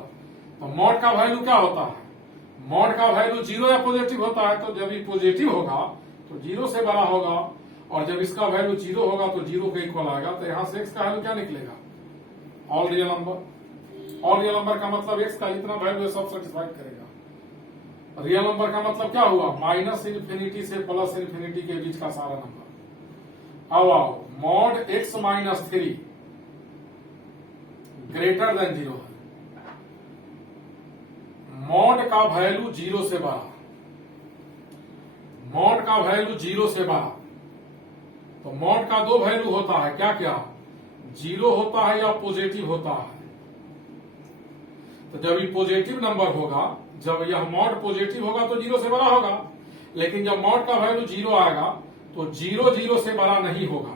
तो मॉड का वैल्यू क्या होता है, मॉड का वैल्यू 0 या पॉजिटिव होता है। तो जब ये पॉजिटिव होगा तो 0 से बड़ा होगा, और जब इसका वैल्यू 0 होगा तो 0 के इक्वल आएगा। तो यहां से x का वैल्यू क्या निकलेगा, all real number. All real number का मतलब x का जितना वैल्यू है सब सेटिस्फाइड करेगा। रियल नंबर का मतलब क्या हुआ, -∞ से +∞ के बीच का सारा नंबर। अब आओ, मॉड x -3 ग्रेटर देन 0 है, मॉड का वैल्यू 0 से बड़ा, मॉड का वैल्यू 0 से बड़ा। तो मॉड का दो वैल्यू होता है, क्या क्या, 0 होता है या पॉजिटिव होता है। तो जब ये पॉजिटिव नंबर होगा, जब यह मॉड पॉजिटिव होगा तो 0 से बड़ा होगा, लेकिन जब मॉड का वैल्यू 0 आएगा तो 0 से बड़ा नहीं होगा।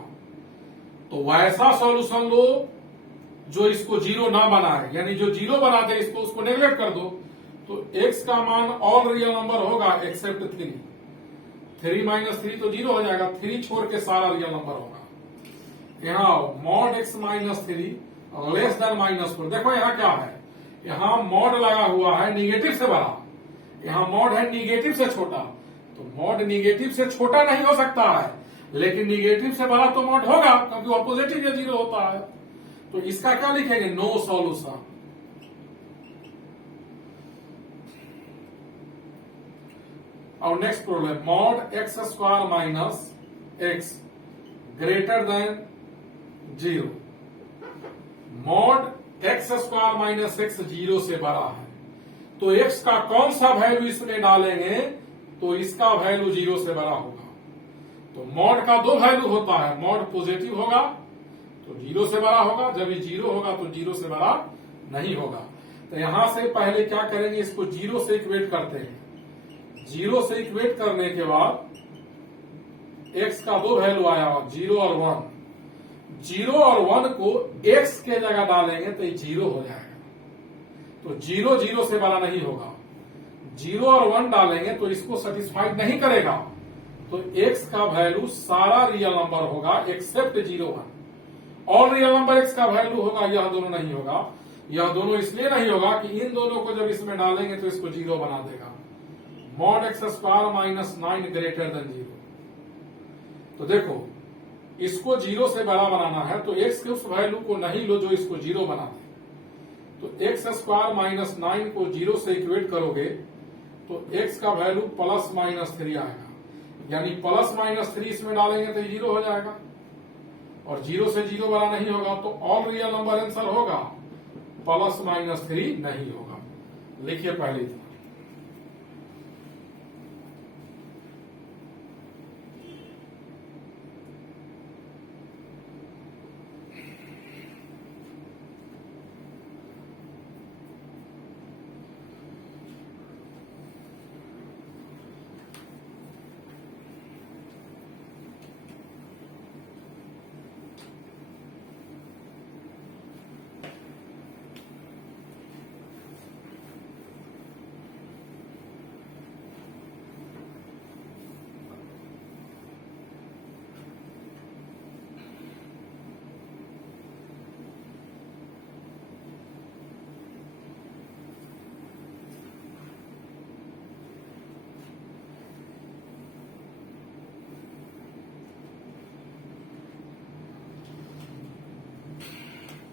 तो वैसा सॉल्यूशन लो जो इसको 0 ना बनाए, यानी जो 0 बना दे इसको, उसको नेगलेक्ट कर दो। तो x का मान ऑल रियल नंबर होगा एक्सेप्ट 3। 3 - 3 तो 0 हो जाएगा, 3 छोड़ के सारा रियल नंबर होगा। यहाँ मॉड x -3 लेस देन -4। देखो यहाँ क्या है, यहाँ मॉड लगा हुआ है निगेटिव से बड़ा, यहाँ मॉड है निगेटिव से छोटा। तो मॉड निगेटिव से छोटा नहीं हो सकता है, लेकिन निगेटिव से बड़ा तो मॉड होगा, क्योंकि वो पॉजिटिव या 0 होता है। तो इसका क्या लिखेंगे, नो सॉल्यूशन। और next problem, mod x² - x greater then 0। Mod x² - x 0 से बड़ा है, तो x का कौन सा वैल्यू इसमें डालेंगे तो इसका वैल्यू 0 से बड़ा होगा। तो मॉड का दो वैल्यू होता है, मॉड पॉजिटिव होगा तो 0 से बड़ा होगा, जब ये 0 होगा तो 0 से बड़ा नहीं होगा। तो यहां से पहले क्या करेंगे, इसको 0 से इक्वेट करते हैं। 0 से इक्वेट करने के बाद x का दो वैल्यू आया 0 और 1। 0 और 1 को x के जगह डालेंगे तो ये 0 हो जाएगा। तो 0 0 से बड़ा नहीं होगा। 0 और 1 डालेंगे तो इसको सेटिस्फाइड नहीं करेगा। तो x का वैल्यू सारा रियल नंबर होगा except 0 1। All real number x का वैल्यू होगा, यह दोनों नहीं होगा। यह दोनों इसलिए नहीं होगा कि इन दोनों को जब इसमें डालेंगे तो इसको 0 बना देगा। Mod x square minus 9 greater then 0। तो देखो इसको 0 से बड़ा बनाना है तो x के उस वैल्यू को नहीं लो जो इसको 0 बना दे। तो एक्स स्क्वायर माइनस 9 को 0 से इक्वेट करोगे तो x का वैल्यू प्लस माइनस 3 आएगा, यानी प्लस माइनस 3 इसमें डालेंगे तो 0 हो जाएगा, और 0 से 0 बड़ा नहीं होगा तो ऑल रियल नंबर आंसर होगा, प्लस माइनस 3 नहीं होगा। लिखिए पहले इतना।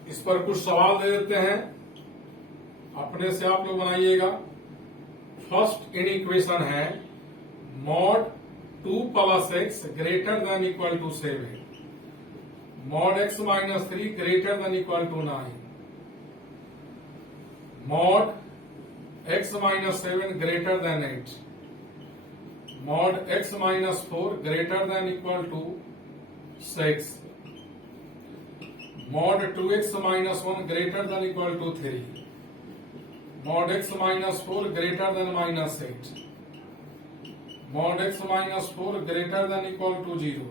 इस पर कुछ सवाल दे देते हैं, अपने से आप लोग बनाइएगा। फर्स्ट इन इक्वेशन है mod 2 plus x greater than equal to 7, mod x minus 3 greater than equal to 9, mod x minus 7 greater than 8, mod x minus 4 greater than equal to 6, mod 2x minus 1 greater than equal to 3, mod x minus 4 greater than minus 8, mod x minus 4 greater than equal to 0,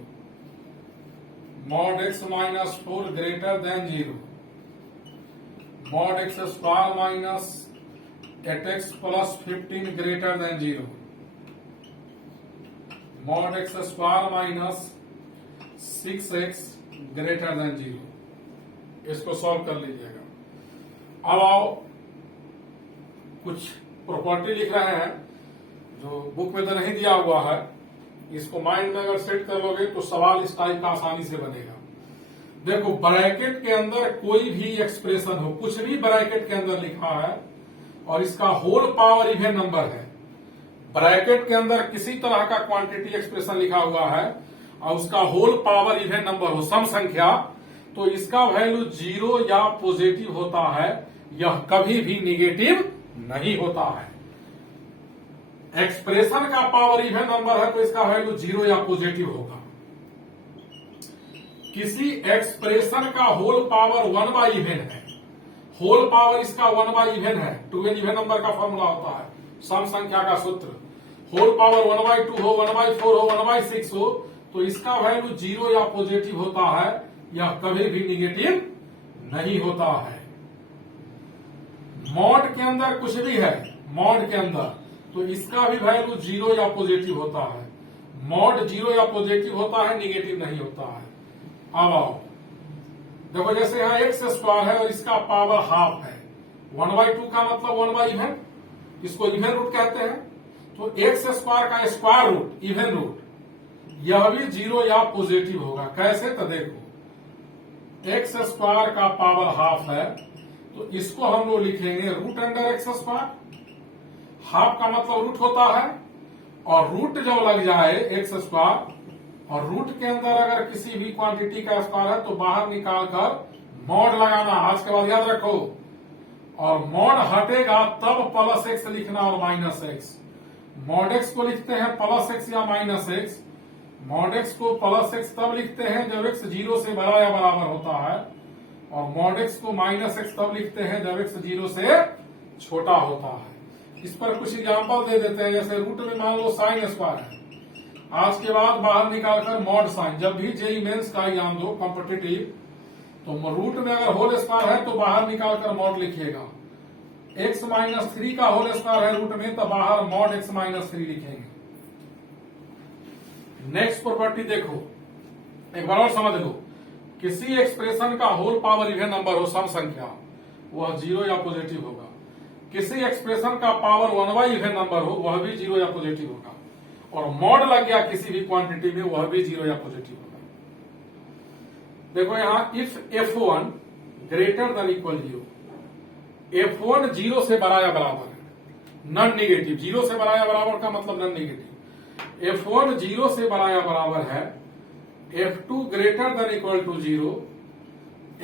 mod x minus 4 greater than 0, mod x square minus 8x plus 15 greater than 0, mod x square minus 6x greater than 0। इसको solve कर लीजिएगा। अब आओ कुछ property लिख रहे हैं जो बुक में तो नहीं दिया हुआ है, इसको माइंड में अगर सेट कर लोगे तो सवाल इस टाइप का आसानी से बनेगा। देखो ब्रैकेट के अंदर कोई भी एक्सप्रेशन हो, कुछ भी ब्रैकेट के अंदर लिखा है और इसका होल पावर इवन नंबर है, ब्रैकेट के अंदर किसी तरह का क्वांटिटी एक्सप्रेशन लिखा हुआ है और उसका होल पावर इवन नंबर हो, सम संख्या, तो इसका वैल्यू 0 या पॉजिटिव होता है, यह कभी भी निगेटिव नहीं होता है। एक्सप्रेशन का पावर इवन नंबर है तो इसका वैल्यू 0 या पॉजिटिव होगा। किसी एक्सप्रेशन का होल पावर 1 बाई इवन है, होल पावर इसका 1 बाई इवन है, 2 एन इवन नंबर का फॉर्मूला होता है, सम संख्या का सूत्र, होल पावर 1 बाई 2 हो, 1 बाई 4 हो, 1 बाई 6 हो, तो इसका वैल्यू 0 या पॉजिटिव होता है, यह कभी भी निगेटिव नहीं होता है। मॉड के अंदर कुछ भी है, मॉड के अंदर, तो इसका भी वैल्यू 0 या पॉजिटिव होता है, मॉड 0 या पॉजिटिव होता है, निगेटिव नहीं होता है। अब आओ देखो, जैसे यहां एक्स स्क्वायर है और इसका पावर हाफ है, 1/2 का मतलब 1 बाई इवन, इसको इवन रूट कहते हैं, तो एक्स स्क्वायर का स्क्वायर रूट इवन रूट, यह भी 0 या पॉजिटिव होगा। कैसे? तो देखो एक्स स्क्वायर का पावर हाफ है तो इसको हम लोग लिखेंगे root under x square, half का मतलब रूट होता है, और रूट जब लग जाए एक्स स्क्वायर और रूट के अंदर अगर किसी भी क्वांटिटी का स्क्वायर है तो बाहर निकाल कर मॉड लगाना, आज के बाद याद रखो, और मॉड हटेगा तब प्लस एक्स लिखना और माइनस एक्स। मॉड एक्स को लिखते हैं प्लस एक्स या माइनस एक्स, मॉड एक्स को प्लस एक्स तब लिखते हैं जब एक्स 0 से बड़ा या बराबर होता है, और मॉड एक्स को माइनस एक्स तब लिखते हैं जब एक्स 0 से छोटा होता है। इस पर कुछ एग्जांपल दे देते हैं, जैसे रूट में मान लो साइन स्क्वायर है, आज के बाद बाहर निकालकर मॉड साइन, जब भी जेई मेंस का एग्जाम दो कॉम्पिटिटिव, तो रूट में अगर होल स्क्वायर है तो बाहर निकालकर मॉड लिखिएगा, एक्स माइनस 3 का होल स्क्वायर है रूट में तो बाहर मॉड एक्स माइनस 3 लिखेंगे। नेक्स्ट प्रॉपर्टी देखो, एक बार और समझ लो, किसी एक्सप्रेशन का होल पावर इवन नंबर हो, सम संख्या, वह 0 या पॉजिटिव होगा। किसी एक्सप्रेशन का पावर 1/n इवन नंबर हो वह भी जीरो या पॉजिटिव होगा, और मॉड लग गया किसी भी क्वांटिटी में वह भी जीरो या पॉजिटिव होगा। देखो यहां if F1 greater than equal zero, F1 zero से बड़ा या बराबर है, नॉन निगेटिव, जीरो से बड़ा या बराबर का मतलब नॉन निगेटिव। F1 जीरो से बड़ा या बराबर है, F2 greater than equal to zero,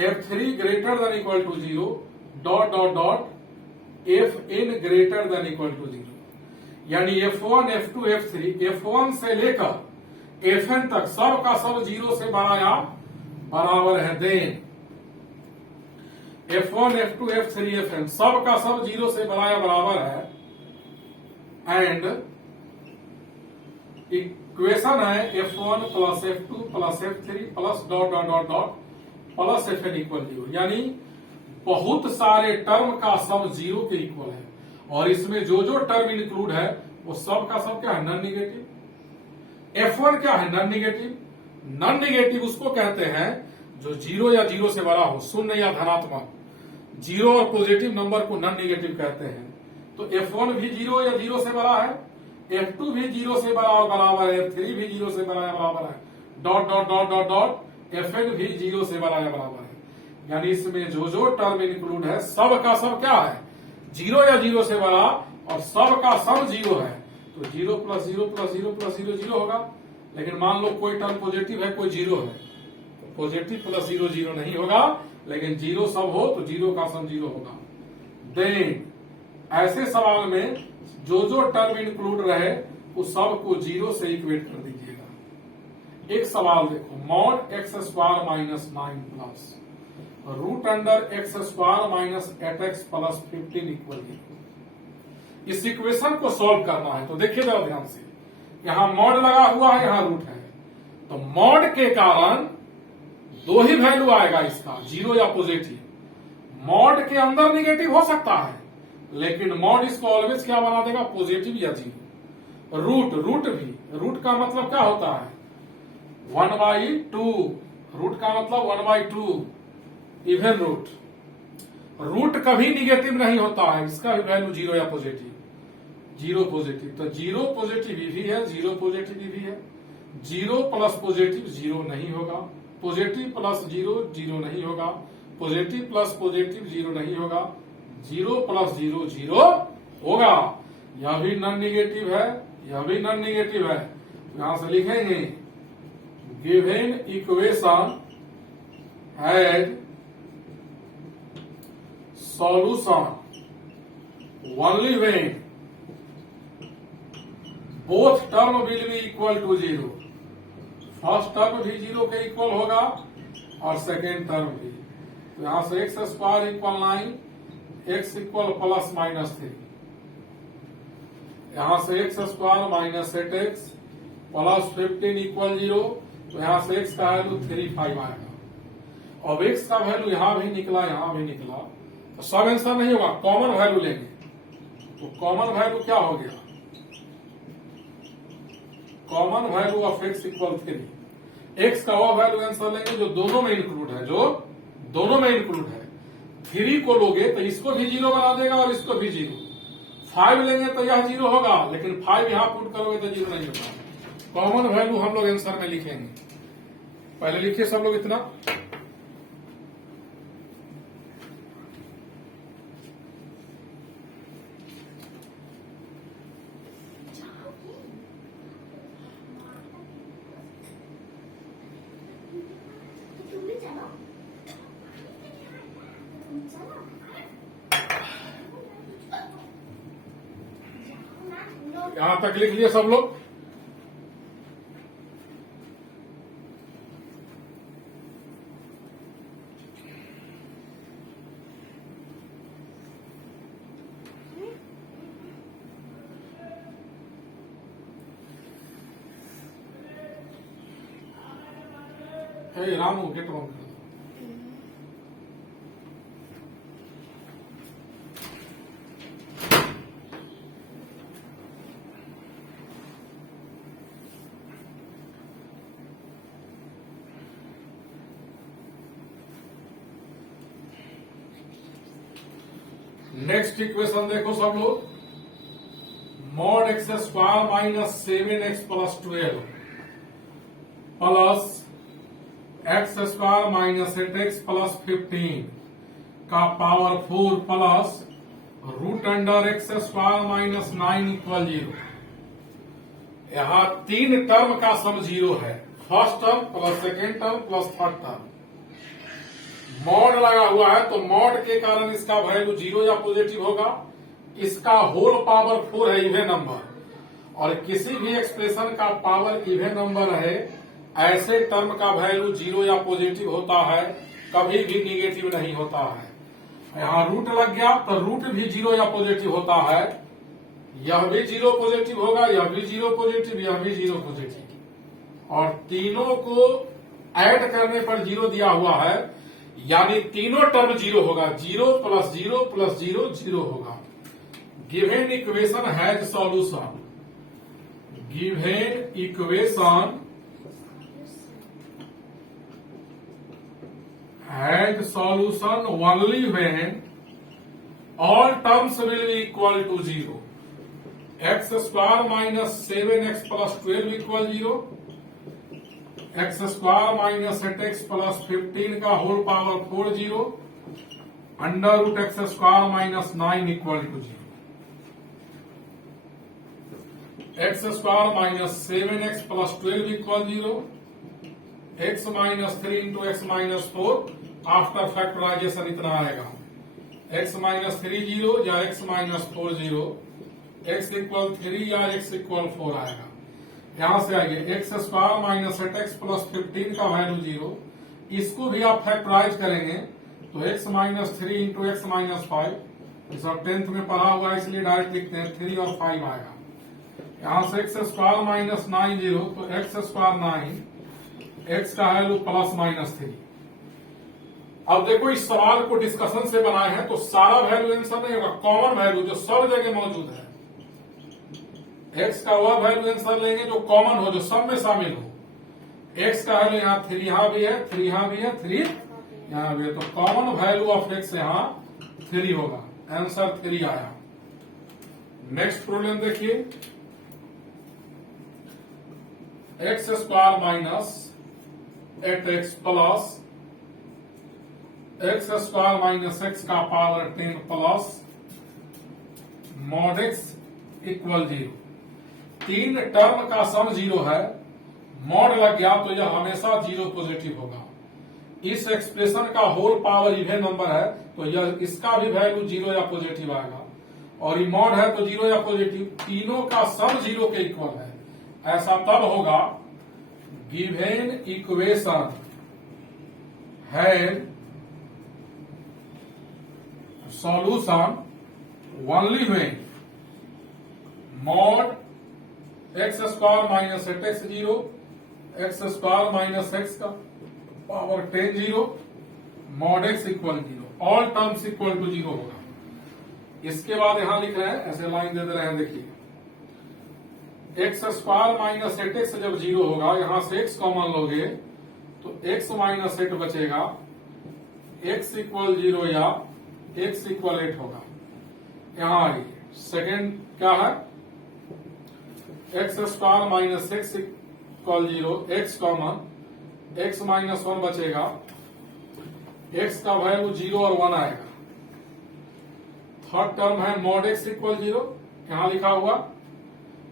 F3 greater than equal to zero, dot dot dot Fn greater than equal to zero. यानी F1, F2, F3, F1 से लेकर Fn तक सब का सब जीरो से बड़ा या बराबर है। Then F1, F2, F3, Fn सब का सब जीरो से बड़ा या बराबर है, एंड इक्वेशन है F1 plus F2 plus F3 plus dot dot dot dot plus Fn equal zero. यानी बहुत सारे टर्म का सब जीरो के इक्वल है, और इसमें जो जो टर्म इंक्लूड है वो सब का सब क्या है, नॉन निगेटिव। F1 क्या है, नॉन निगेटिव। नॉन निगेटिव उसको कहते हैं जो जीरो या जीरो से बड़ा हो, शून्य या धनात्मक। जीरो और पॉजिटिव नंबर को नॉन निगेटिव कहते हैं। तो F1 भी जीरो या जीरो से बड़ा है, F2 भी जीरो से बड़ा और बराबर है, F3 भी जीरो से बड़ा या बराबर है, dot dot dot dot dot Fn भी जीरो से बड़ा या बराबर है। यानी इसमें जो जो टर्म इंक्लूड है सब का सब क्या है, जीरो या जीरो से बड़ा, और सब का सब जीरो है। तो zero plus zero plus zero plus zero zero होगा। लेकिन मान लो कोई टर्म पॉजिटिव है, कोई जीरो है, तो पॉजिटिव प्लस जीरो जीरो नहीं होगा, लेकिन जीरो सब हो तो जीरो का सब जीरो होगा। देन ऐसे सवाल में जो जो टर्म इंक्लूड रहे उस सब को जीरो से इक्वेट कर दीजिएगा। एक सवाल देखो, mod x square minus 9 plus root under x square minus 8x plus 15 equal zero. इस इक्वेशन को सॉल्व करना है। तो देखिए जरा ध्यान से, यहां मॉड लगा हुआ है, यहां रूट है, तो मॉड के कारण दो ही वैल्यू आएगा इसका, जीरो या पॉजिटिव। मॉड के अंदर निगेटिव हो सकता है, लेकिन मॉड इसको ऑलवेज क्या बना देगा, पॉजिटिव या जीरो। रूट भी, रूट का मतलब क्या होता है, 1/2। रूट का मतलब 1/2, इवन रूट कभी निगेटिव नहीं होता है, इसका भी वैल्यू जीरो या पॉजिटिव, जीरो पॉजिटिव। तो जीरो पॉजिटिव भी है, जीरो पॉजिटिव भी है। जीरो प्लस पॉजिटिव जीरो नहीं होगा, पॉजिटिव प्लस जीरो जीरो नहीं होगा, पॉजिटिव प्लस पॉजिटिव जीरो नहीं होगा, जीरो प्लस जीरो जीरो होगा। यह भी नॉन निगेटिव है, यह भी नॉन निगेटिव है। यहां से लिखेंगे given equation had solution only when both term will be equal to zero. First term भी जीरो के इक्वल होगा और सेकेंड टर्म भी। तो यहां से x square equal 9, x equal plus minus 3, यहां से x square minus 8x plus 15 equal zero. तो यहां से एक्स का वैल्यू 35 आएगा। अब एक्स का वैल्यू यहां भी निकला, यहां भी निकला, तो सब आंसर नहीं होगा, कॉमन वैल्यू लेंगे। तो कॉमन वैल्यू क्या हो गया, common value of x equal 3। X का वो वैल्यू आंसर लेंगे जो दोनों में इंक्लूड है, जो दोनों में इंक्लूड है। 3 को लोगे तो इसको भी जीरो बना देगा और इसको भी जीरो। 5 लेंगे तो यह जीरो होगा, लेकिन 5 यहां पुट करोगे तो जीरो नहीं होगा। कॉमन वैल्यू हम लोग आंसर में लिखेंगे। पहले लिखिए सब लोग इतना, यहां तक लिख लिए सब लोग। हे रामू गेट बंद कर दो। नेक्स्ट इक्वेशन देखो सब लोग, mod x square minus 7x plus 12 plus x square minus 8x plus 15 का power 4 plus root under x square minus 9 equal 0। यहां तीन टर्म का सम 0 है, first term plus second term plus third term. Mod लगा हुआ है तो mod के कारण इसका वैल्यू 0 या पॉजिटिव होगा। इसका होल पावर 4 है इवन नंबर, और किसी भी एक्सप्रेशन का पावर इवन नंबर है, ऐसे टर्म का वैल्यू 0 या पॉजिटिव होता है, कभी भी निगेटिव नहीं होता है। यहाँ रूट लग गया तो रूट भी 0 या पॉजिटिव होता है, यह भी 0 पॉजिटिव होगा, यह भी 0 पॉजिटिव, यह भी 0 पॉजिटिव, और तीनों को ऐड करने पर 0 दिया हुआ है, यानी तीनों टर्म 0 होगा। 0 प्लस 0 प्लस 0 0 होगा। Given equation has solution. Given equation has solution only when all terms will be equal to 0। X square minus 7x plus 12 equal 0, x square minus 8x plus 15 का whole power 4 0, under root x square minus 9 equal to 0। X square minus 7x plus 12 equal 0, x minus 3 into x minus 4 after factorization इतना आएगा। X minus 3 0 या x minus 4 0, x equal 3 या x equal 4 आएगा। यहां से आइए, x square minus 8x plus 15 का value 0, इसको भी आप फैक्टराइज करेंगे तो x minus 3 into x minus 5, सब 10th में पढ़ा हुआ है इसलिए डायरेक्ट लिखते हैं, 3 और 5 आएगा। यहां से एक्स स्क्वायर माइनस 9 0, तो एक्स स्क्वायर 9, एक्स का वैल्यू प्लस माइनस 3। अब देखो इस सवाल को डिस्कशन से बनाए हैं तो सारा वैल्यू आंसर नहीं होगा, कॉमन वैल्यू जो सब जगह मौजूद है, एक्स का वह वैल्यू आंसर लेंगे जो कॉमन हो, जो सब में शामिल हो। एक्स का वैल्यू यहाँ 3 यहां भी है, 3 यहां भी है, 3 यहां भी है, तो कॉमन वैल्यू ऑफ एक्स यहां 3 होगा। आंसर 3 आया। नेक्स्ट प्रॉब्लम देखिए, x square minus 8x plus x square minus x का power 10 plus mod x equal 0। तीन टर्म का सम 0 है, मॉड लग गया तो यह हमेशा 0 पॉजिटिव होगा। इस एक्सप्रेशन का होल पावर इवन नंबर है तो यह इसका भी वैल्यू 0 या पॉजिटिव आएगा, और ये मॉड है तो 0 या पॉजिटिव, तीनों का सम 0 के इक्वल है। ऐसा तब होगा गिवन इक्वेशन है solution only when mod x square minus 8x 0, x square minus x का power 10 0, mod x equal 0, all terms equal to 0 होगा। इसके बाद यहां लिख रहे हैं, ऐसे लाइन दे रहे हैं, देखिए एक्स स्क्वायर माइनस 8x जब 0 होगा, यहां से x कॉमन लोगे तो x माइनस 8 बचेगा, x इक्वल 0 या x इक्वल 8 होगा। यहां आइए, सेकेंड क्या है, x square minus x equal 0, x common, x minus 1 बचेगा, एक्स का वैल्यू 0 और 1 आएगा। थर्ड टर्म है मॉड एक्स इक्वल 0, यहां लिखा हुआ,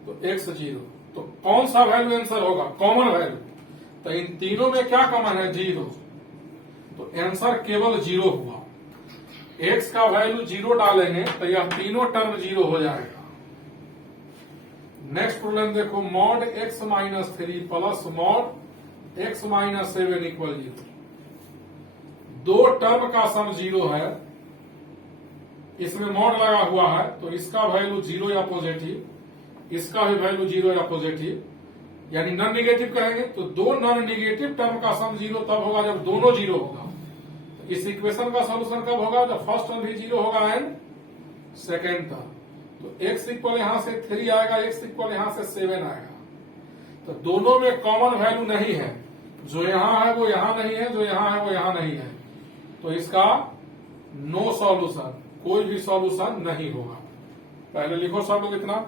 तो एक्स 0, तो कौन सा वैल्यू आंसर होगा, कॉमन वैल्यू, तो इन तीनों में क्या कॉमन है, 0, तो आंसर केवल 0 हुआ। एक्स का वैल्यू 0 डालेंगे तो यह तीनों टर्म 0 हो जाएगा। नेक्स्ट प्रॉब्लम देखो, mod x minus 3 plus mod x minus 7 equal 0। दो टर्म का सम 0 है, इसमें मॉड लगा हुआ है तो इसका वैल्यू 0 या पॉजिटिव, इसका भी वैल्यू 0 या पॉजिटिव, यानी नॉन निगेटिव कहेंगे तो दो नॉन निगेटिव टर्म का सम 0 तब होगा जब दोनों 0 होगा। तो इस इक्वेशन का सॉल्यूशन कब होगा, जब फर्स्ट टर्म भी 0 होगा एंड सेकेंड टर्म। तो x इक्वल यहां से 3 आएगा, x इक्वल यहां से 7 आएगा। तो दोनों में कॉमन वैल्यू नहीं है, जो यहां है वो यहां नहीं है, जो यहां है वो यहां नहीं है, तो इसका नो सॉल्यूशन। कोई भी सॉल्यूशन नहीं होगा। पहले लिखो सब लोग इतना।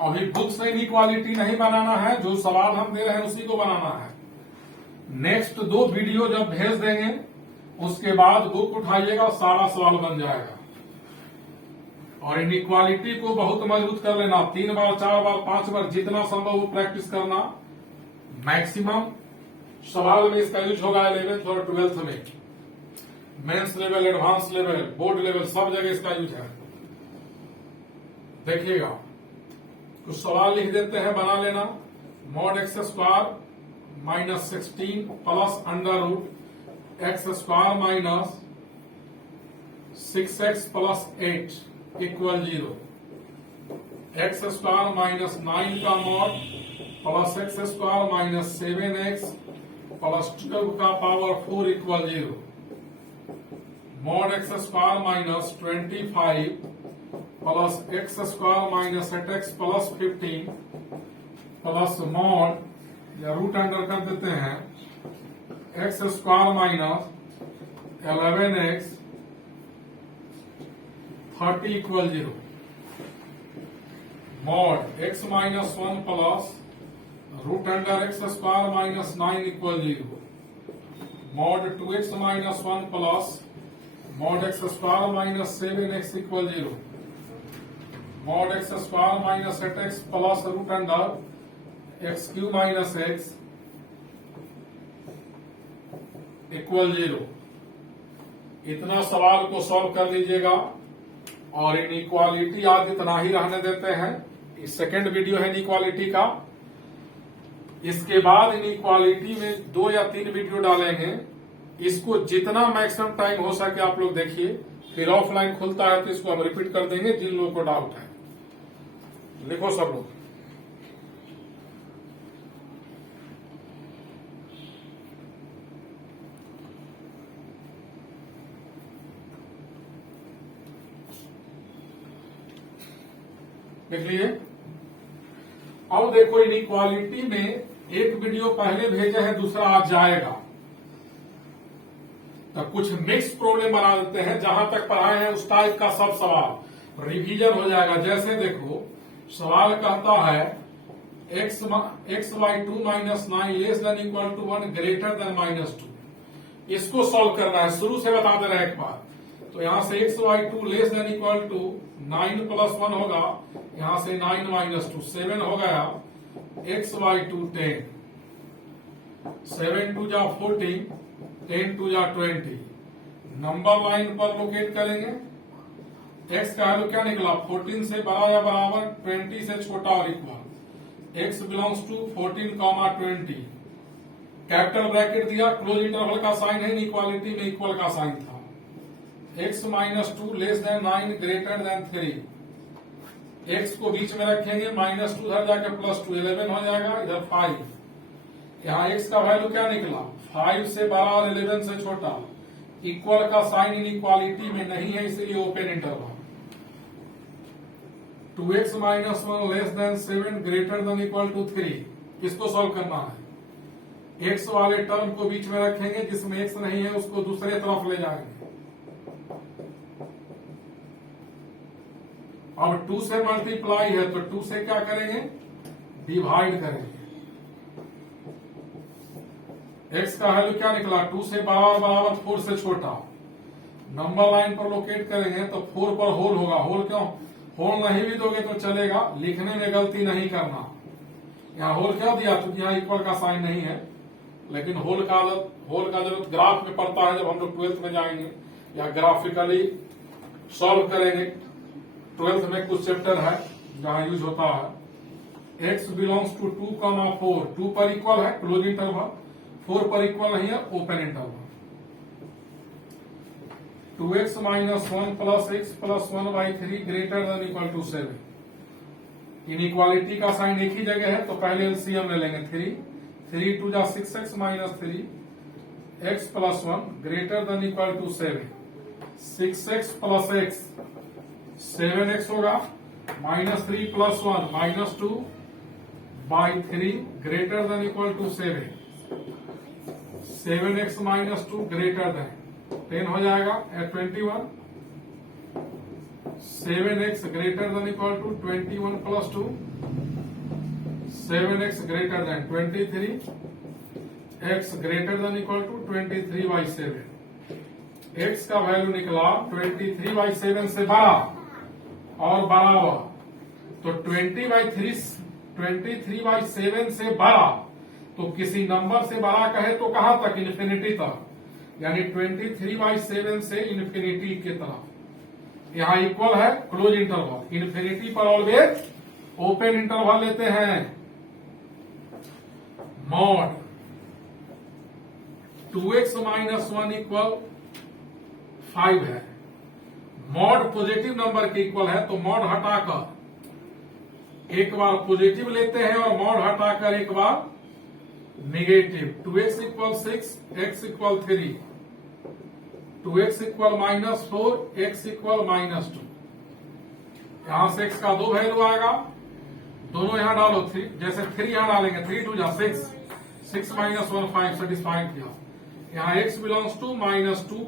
अभी बुक से इनइक्वालिटी नहीं बनाना है, जो सवाल हम दे रहे हैं उसी को बनाना है। नेक्स्ट 2 वीडियो जब भेज देंगे उसके बाद बुक उठाइएगा, सारा सवाल बन जाएगा। और इनइक्वालिटी को बहुत मजबूत कर लेना, 3 बार 4 बार 5 बार जितना संभव हो प्रैक्टिस करना। मैक्सिमम सवाल में इसका यूज होगा 11th और 12th में, mains level, advance level, board level, सब जगह इसका यूज है। देखिएगा, कुछ सवाल लिख देते हैं, बना लेना। Mod x square minus 16 plus under root x square minus 6x plus 8 equal 0। X square minus 9 का mod plus x square minus 7x plus 12 का power 4 equal 0। Mod x square minus 25 plus x square minus 8x plus 15 plus mod या root under कर देते हैं x square minus 11x 30 equal 0। Mod x minus 1 plus root under x square minus 9 equal 0। Mod 2x minus 1 plus mod x square minus 7x equal 0। Mod x square minus 8x plus root under x cube minus x equal 0। इतना सवाल को solve कर लीजिएगा। और inequality आज इतना ही रहने देते हैं। इस सेकेंड वीडियो है इनइक्वालिटी का। इसके बाद इनइक्वालिटी में 2 या 3 वीडियो डालेंगे। इसको जितना मैक्सिमम टाइम हो सके आप लोग देखिए, फिर ऑफलाइन खुलता है तो इसको हम रिपीट कर देंगे जिन लोगों को डाउट है। लिखो सब लोग। लिख लिए। अब देखो, इनइक्वालिटी में एक वीडियो पहले भेजे है, दूसरा आज जाएगा, तो कुछ मिक्स प्रॉब्लम बना देते हैं। जहां तक पढ़ाए हैं उस टाइप का सब सवाल रिवीजन हो जाएगा। जैसे देखो, सवाल कहता है x y 2 minus 9 less than equal to 1 greater than -2। इसको सॉल्व करना है, शुरू से बता दे रहे हैं एक बार। तो यहां से x y 2 less than equal to 9 plus 1 होगा, यहां से 9 माइनस 2 7 हो गया। एक्स वाई 2 10, 7 2 जा 14, 10 2 जा 20। नंबर लाइन पर लोकेट करेंगे। एक्स का वैल्यू क्या निकला, 14 से बड़ा या बराबर, 20 से छोटा और equal. X belongs to 14 comma 20। Capital bracket दिया, क्लोज इंटरवल का साइन है, इनइक्वालिटी में इक्वल का साइन था। X minus 2 less than 9 greater than 3। X को बीच में रखेंगे, -2 इधर जाके +2 11 हो जाएगा, इधर 5। यहाँ एक्स का वैल्यू क्या निकला, 5 से बड़ा और 11 से छोटा। इक्वल का साइन इनइक्वालिटी में नहीं है, इसलिए open interval. 2x minus 1 less than 7 greater than equal to 3। इसको सॉल्व करना है। x वाले टर्म को बीच में रखेंगे, जिसमें x नहीं है उसको दूसरे तरफ ले जाएंगे। अब 2 से मल्टीप्लाई है तो 2 से क्या करेंगे, डिवाइड करेंगे। x का वैल्यू क्या निकला, 2 से बराबर बराबर 4 से छोटा। नंबर लाइन पर लोकेट करेंगे तो 4 पर होल होगा। होल क्यों, होल नहीं भी दोगे तो चलेगा, लिखने में गलती नहीं करना। यहाँ होल क्यों दिया, क्योंकि यहाँ इक्वल का साइन नहीं है। लेकिन होल का जरूरत ग्राफ में पड़ता है, जब हम लोग 12th में जाएंगे या ग्राफिकली सॉल्व करेंगे। 12th में कुछ चैप्टर है जहां यूज होता है। एक्स बिलोंग्स टू 2 कॉमा 4, 2 पर इक्वल है, क्लोज इंटरवल। 4 पर इक्वल नहीं है, open interval. 2x minus 1 plus x plus 1/3 greater than equal to 7। Inequality का साइन एक ही जगह है, तो पहले एलसीएम ले लेंगे। 3 2 6x minus 3 x plus 1 greater than equal to 7 6x प्लस x 7x होगा minus 3 plus 1 minus 2 by 3 greater than equal to 7x minus 2 greater than 10 हो जाएगा at 21 7x greater than equal to 21 plus 2 7x greater than 23 x greater than equal to 23 by 7 x का value निकला 23 by 7 से बड़ा और बराबर तो 23 by 7 से बड़ा तो किसी नंबर से बड़ा कहे तो कहां तक इन्फिनिटी तक यानी 23 बाई 7 से इन्फिनिटी की तरफ यहां इक्वल है क्लोज इंटरवल इन्फिनिटी पर ऑलवेज ओपन इंटरवल लेते हैं मॉड 2x माइनस 1 इक्वल 5 है मॉड पॉजिटिव नंबर के इक्वल है तो मॉड हटाकर एक बार पॉजिटिव लेते हैं और मॉड हटाकर एक बार negative 2x equal 6 x equal 3 2x equal minus 4 x equal minus 2 यहां से x का 2 वैल्यू आएगा दोनों यहां डालो 3 जैसे 3 यहां डालेंगे 3 2 6 माइनस 1 5 सेटिस्फाइड किया यहां x बिलोंग्स टू माइनस 2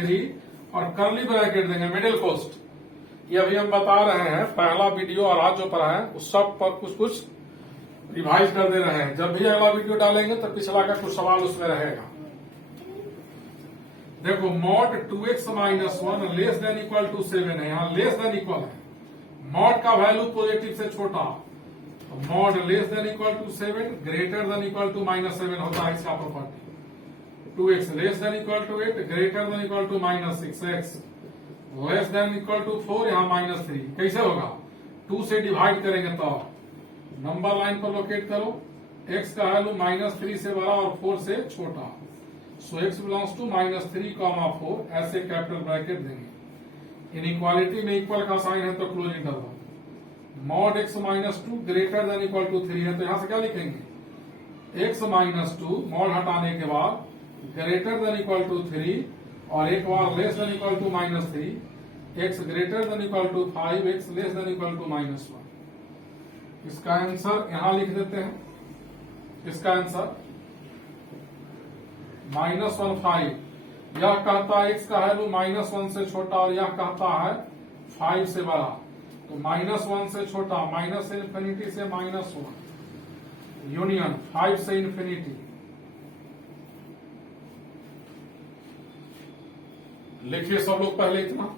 3 और करली ब्रैकेट देंगे मिडिल कोस्ट ये अभी हम बता रहे हैं पहला वीडियो और आज जो पढ़ा है उस सब पर कुछ रिवाइज कर दे रहे हैं जब भी अगला वीडियो डालेंगे तो पिछला का कुछ सवाल उसमें रहेगा देखो mod 2x minus 1 less than equal to 7 है यहाँ लेस देन इक्वल है मॉड का वैल्यू पॉजिटिव से छोटा तो mod less than equal to 7 greater than equal to minus 7 होता है इसका property 2x less than equal to 8 greater than equal to minus 6x less than equal to 4 यहाँ minus 3 कैसे होगा 2 से डिवाइड करेंगे तो नंबर लाइन पर लोकेट करो x का वैल्यू माइनस 3 से बड़ा और 4 से छोटा so x belongs to minus 3 4 ऐसे कैपिटल ब्रैकेट देंगे इनइक्वालिटी में इक्वल का साइन है तो close interval mod x minus 2 greater than equal to 3 है तो यहां से क्या लिखेंगे x माइनस 2 मॉड हटाने के बाद ग्रेटर देन इक्वल टू 3 और एक बार less than equal to minus 3 x greater than equal to 5 x less than equal to minus 1 इसका आंसर यहां लिख देते हैं इसका आंसर माइनस 1 5 यह कहता है x का वैल्यू माइनस 1 से छोटा और यह कहता है 5 से बड़ा तो माइनस 1 से छोटा माइनस इन्फिनिटी से माइनस 1 यूनियन 5 से इन्फिनिटी लिखिए सब लोग पहले इतना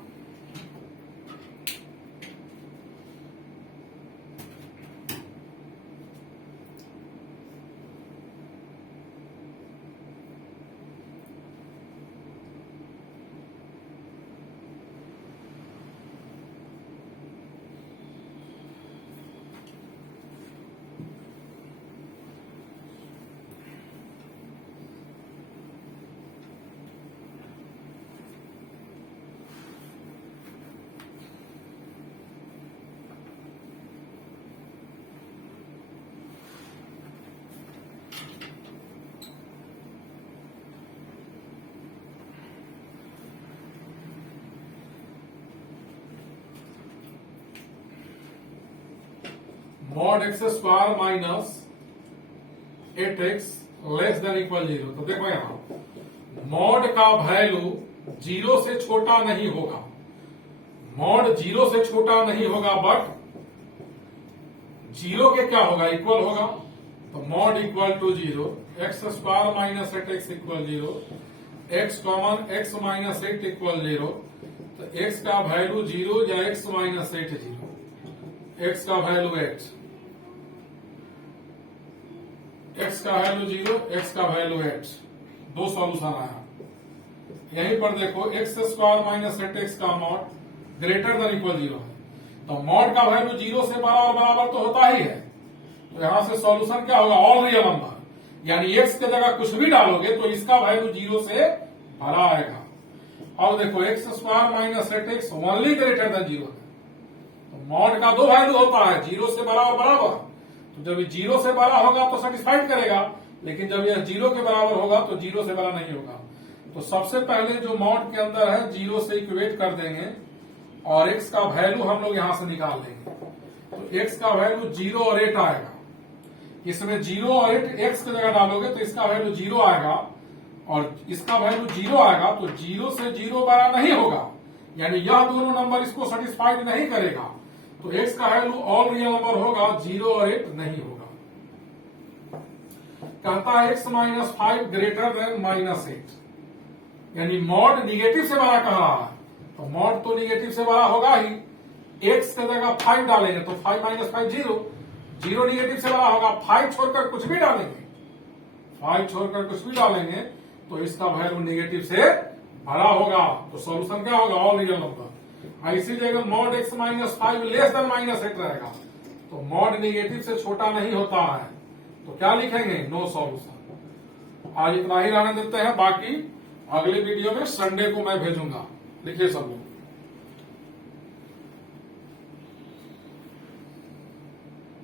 mod x square minus 8x less than equal 0 तो देखो यहां मॉड का वैल्यू 0 से छोटा नहीं होगा मॉड 0 से छोटा नहीं होगा बट 0 के क्या होगा इक्वल होगा तो mod equal to 0 x square minus 8x equal 0 x common x minus 8 equal 0 तो x का वैल्यू 0 या x माइनस 8 0 x का वैल्यू 8 x का वैल्यू 0 x का वैल्यू 8 दो सॉल्यूशन आया यहीं पर देखो एक्स स्क्वायर माइनस 8x का मॉड ग्रेटर देन इक्वल 0 है तो मॉड का वैल्यू 0 से बड़ा और बराबर तो होता ही है तो यहां से सॉल्यूशन क्या होगा ऑल रियल नंबर यानी x की जगह कुछ भी डालोगे तो इसका वैल्यू 0 से बड़ा आएगा और देखो x square minus 8x only greater than 0 है तो मॉड का दो वैल्यू होता है 0 से बड़ा और बराबर तो जब 0 से बड़ा होगा तो सेटिस्फाइड करेगा लेकिन जब यह 0 के बराबर होगा तो 0 से बड़ा नहीं होगा। तो सबसे पहले जो मॉड के अंदर है 0 से इक्वेट कर देंगे और x का वैल्यू हम लोग यहां से निकाल देंगे। तो x का वैल्यू 0 और 8 आएगा। इसमें 0 और 8 x की जगह डालोगे तो इसका वैल्यू 0 आएगा और इसका वैल्यू 0 आएगा। तो 0 से 0 बड़ा नहीं होगा, यानी यह दोनों नंबर इसको सेटिस्फाइड नहीं करेगा। तो x का वैल्यू ऑल रियल नंबर होगा, 0 और 8 नहीं होगा। कहता है x माइनस 5 ग्रेटर देन -8, यानी मॉड निगेटिव से बड़ा कह रहा है। तो मॉड तो निगेटिव से बड़ा होगा ही। x की जगह 5 डालेंगे तो 5 माइनस 5 0, 0 निगेटिव से बड़ा होगा। 5 छोड़कर कुछ भी डालेंगे, 5 छोड़कर कुछ भी डालेंगे तो इसका वैल्यू निगेटिव से बड़ा होगा। तो सॉल्यूशन क्या होगा? All real number. इसी जगह mod x minus 5 less than -8 रहेगा। तो मॉड निगेटिव से छोटा नहीं होता है, तो क्या लिखेंगे? No solution. आज इतना ही रहने देते हैं, बाकी अगले वीडियो में संडे को मैं भेजूंगा। लिखिए सब लोग।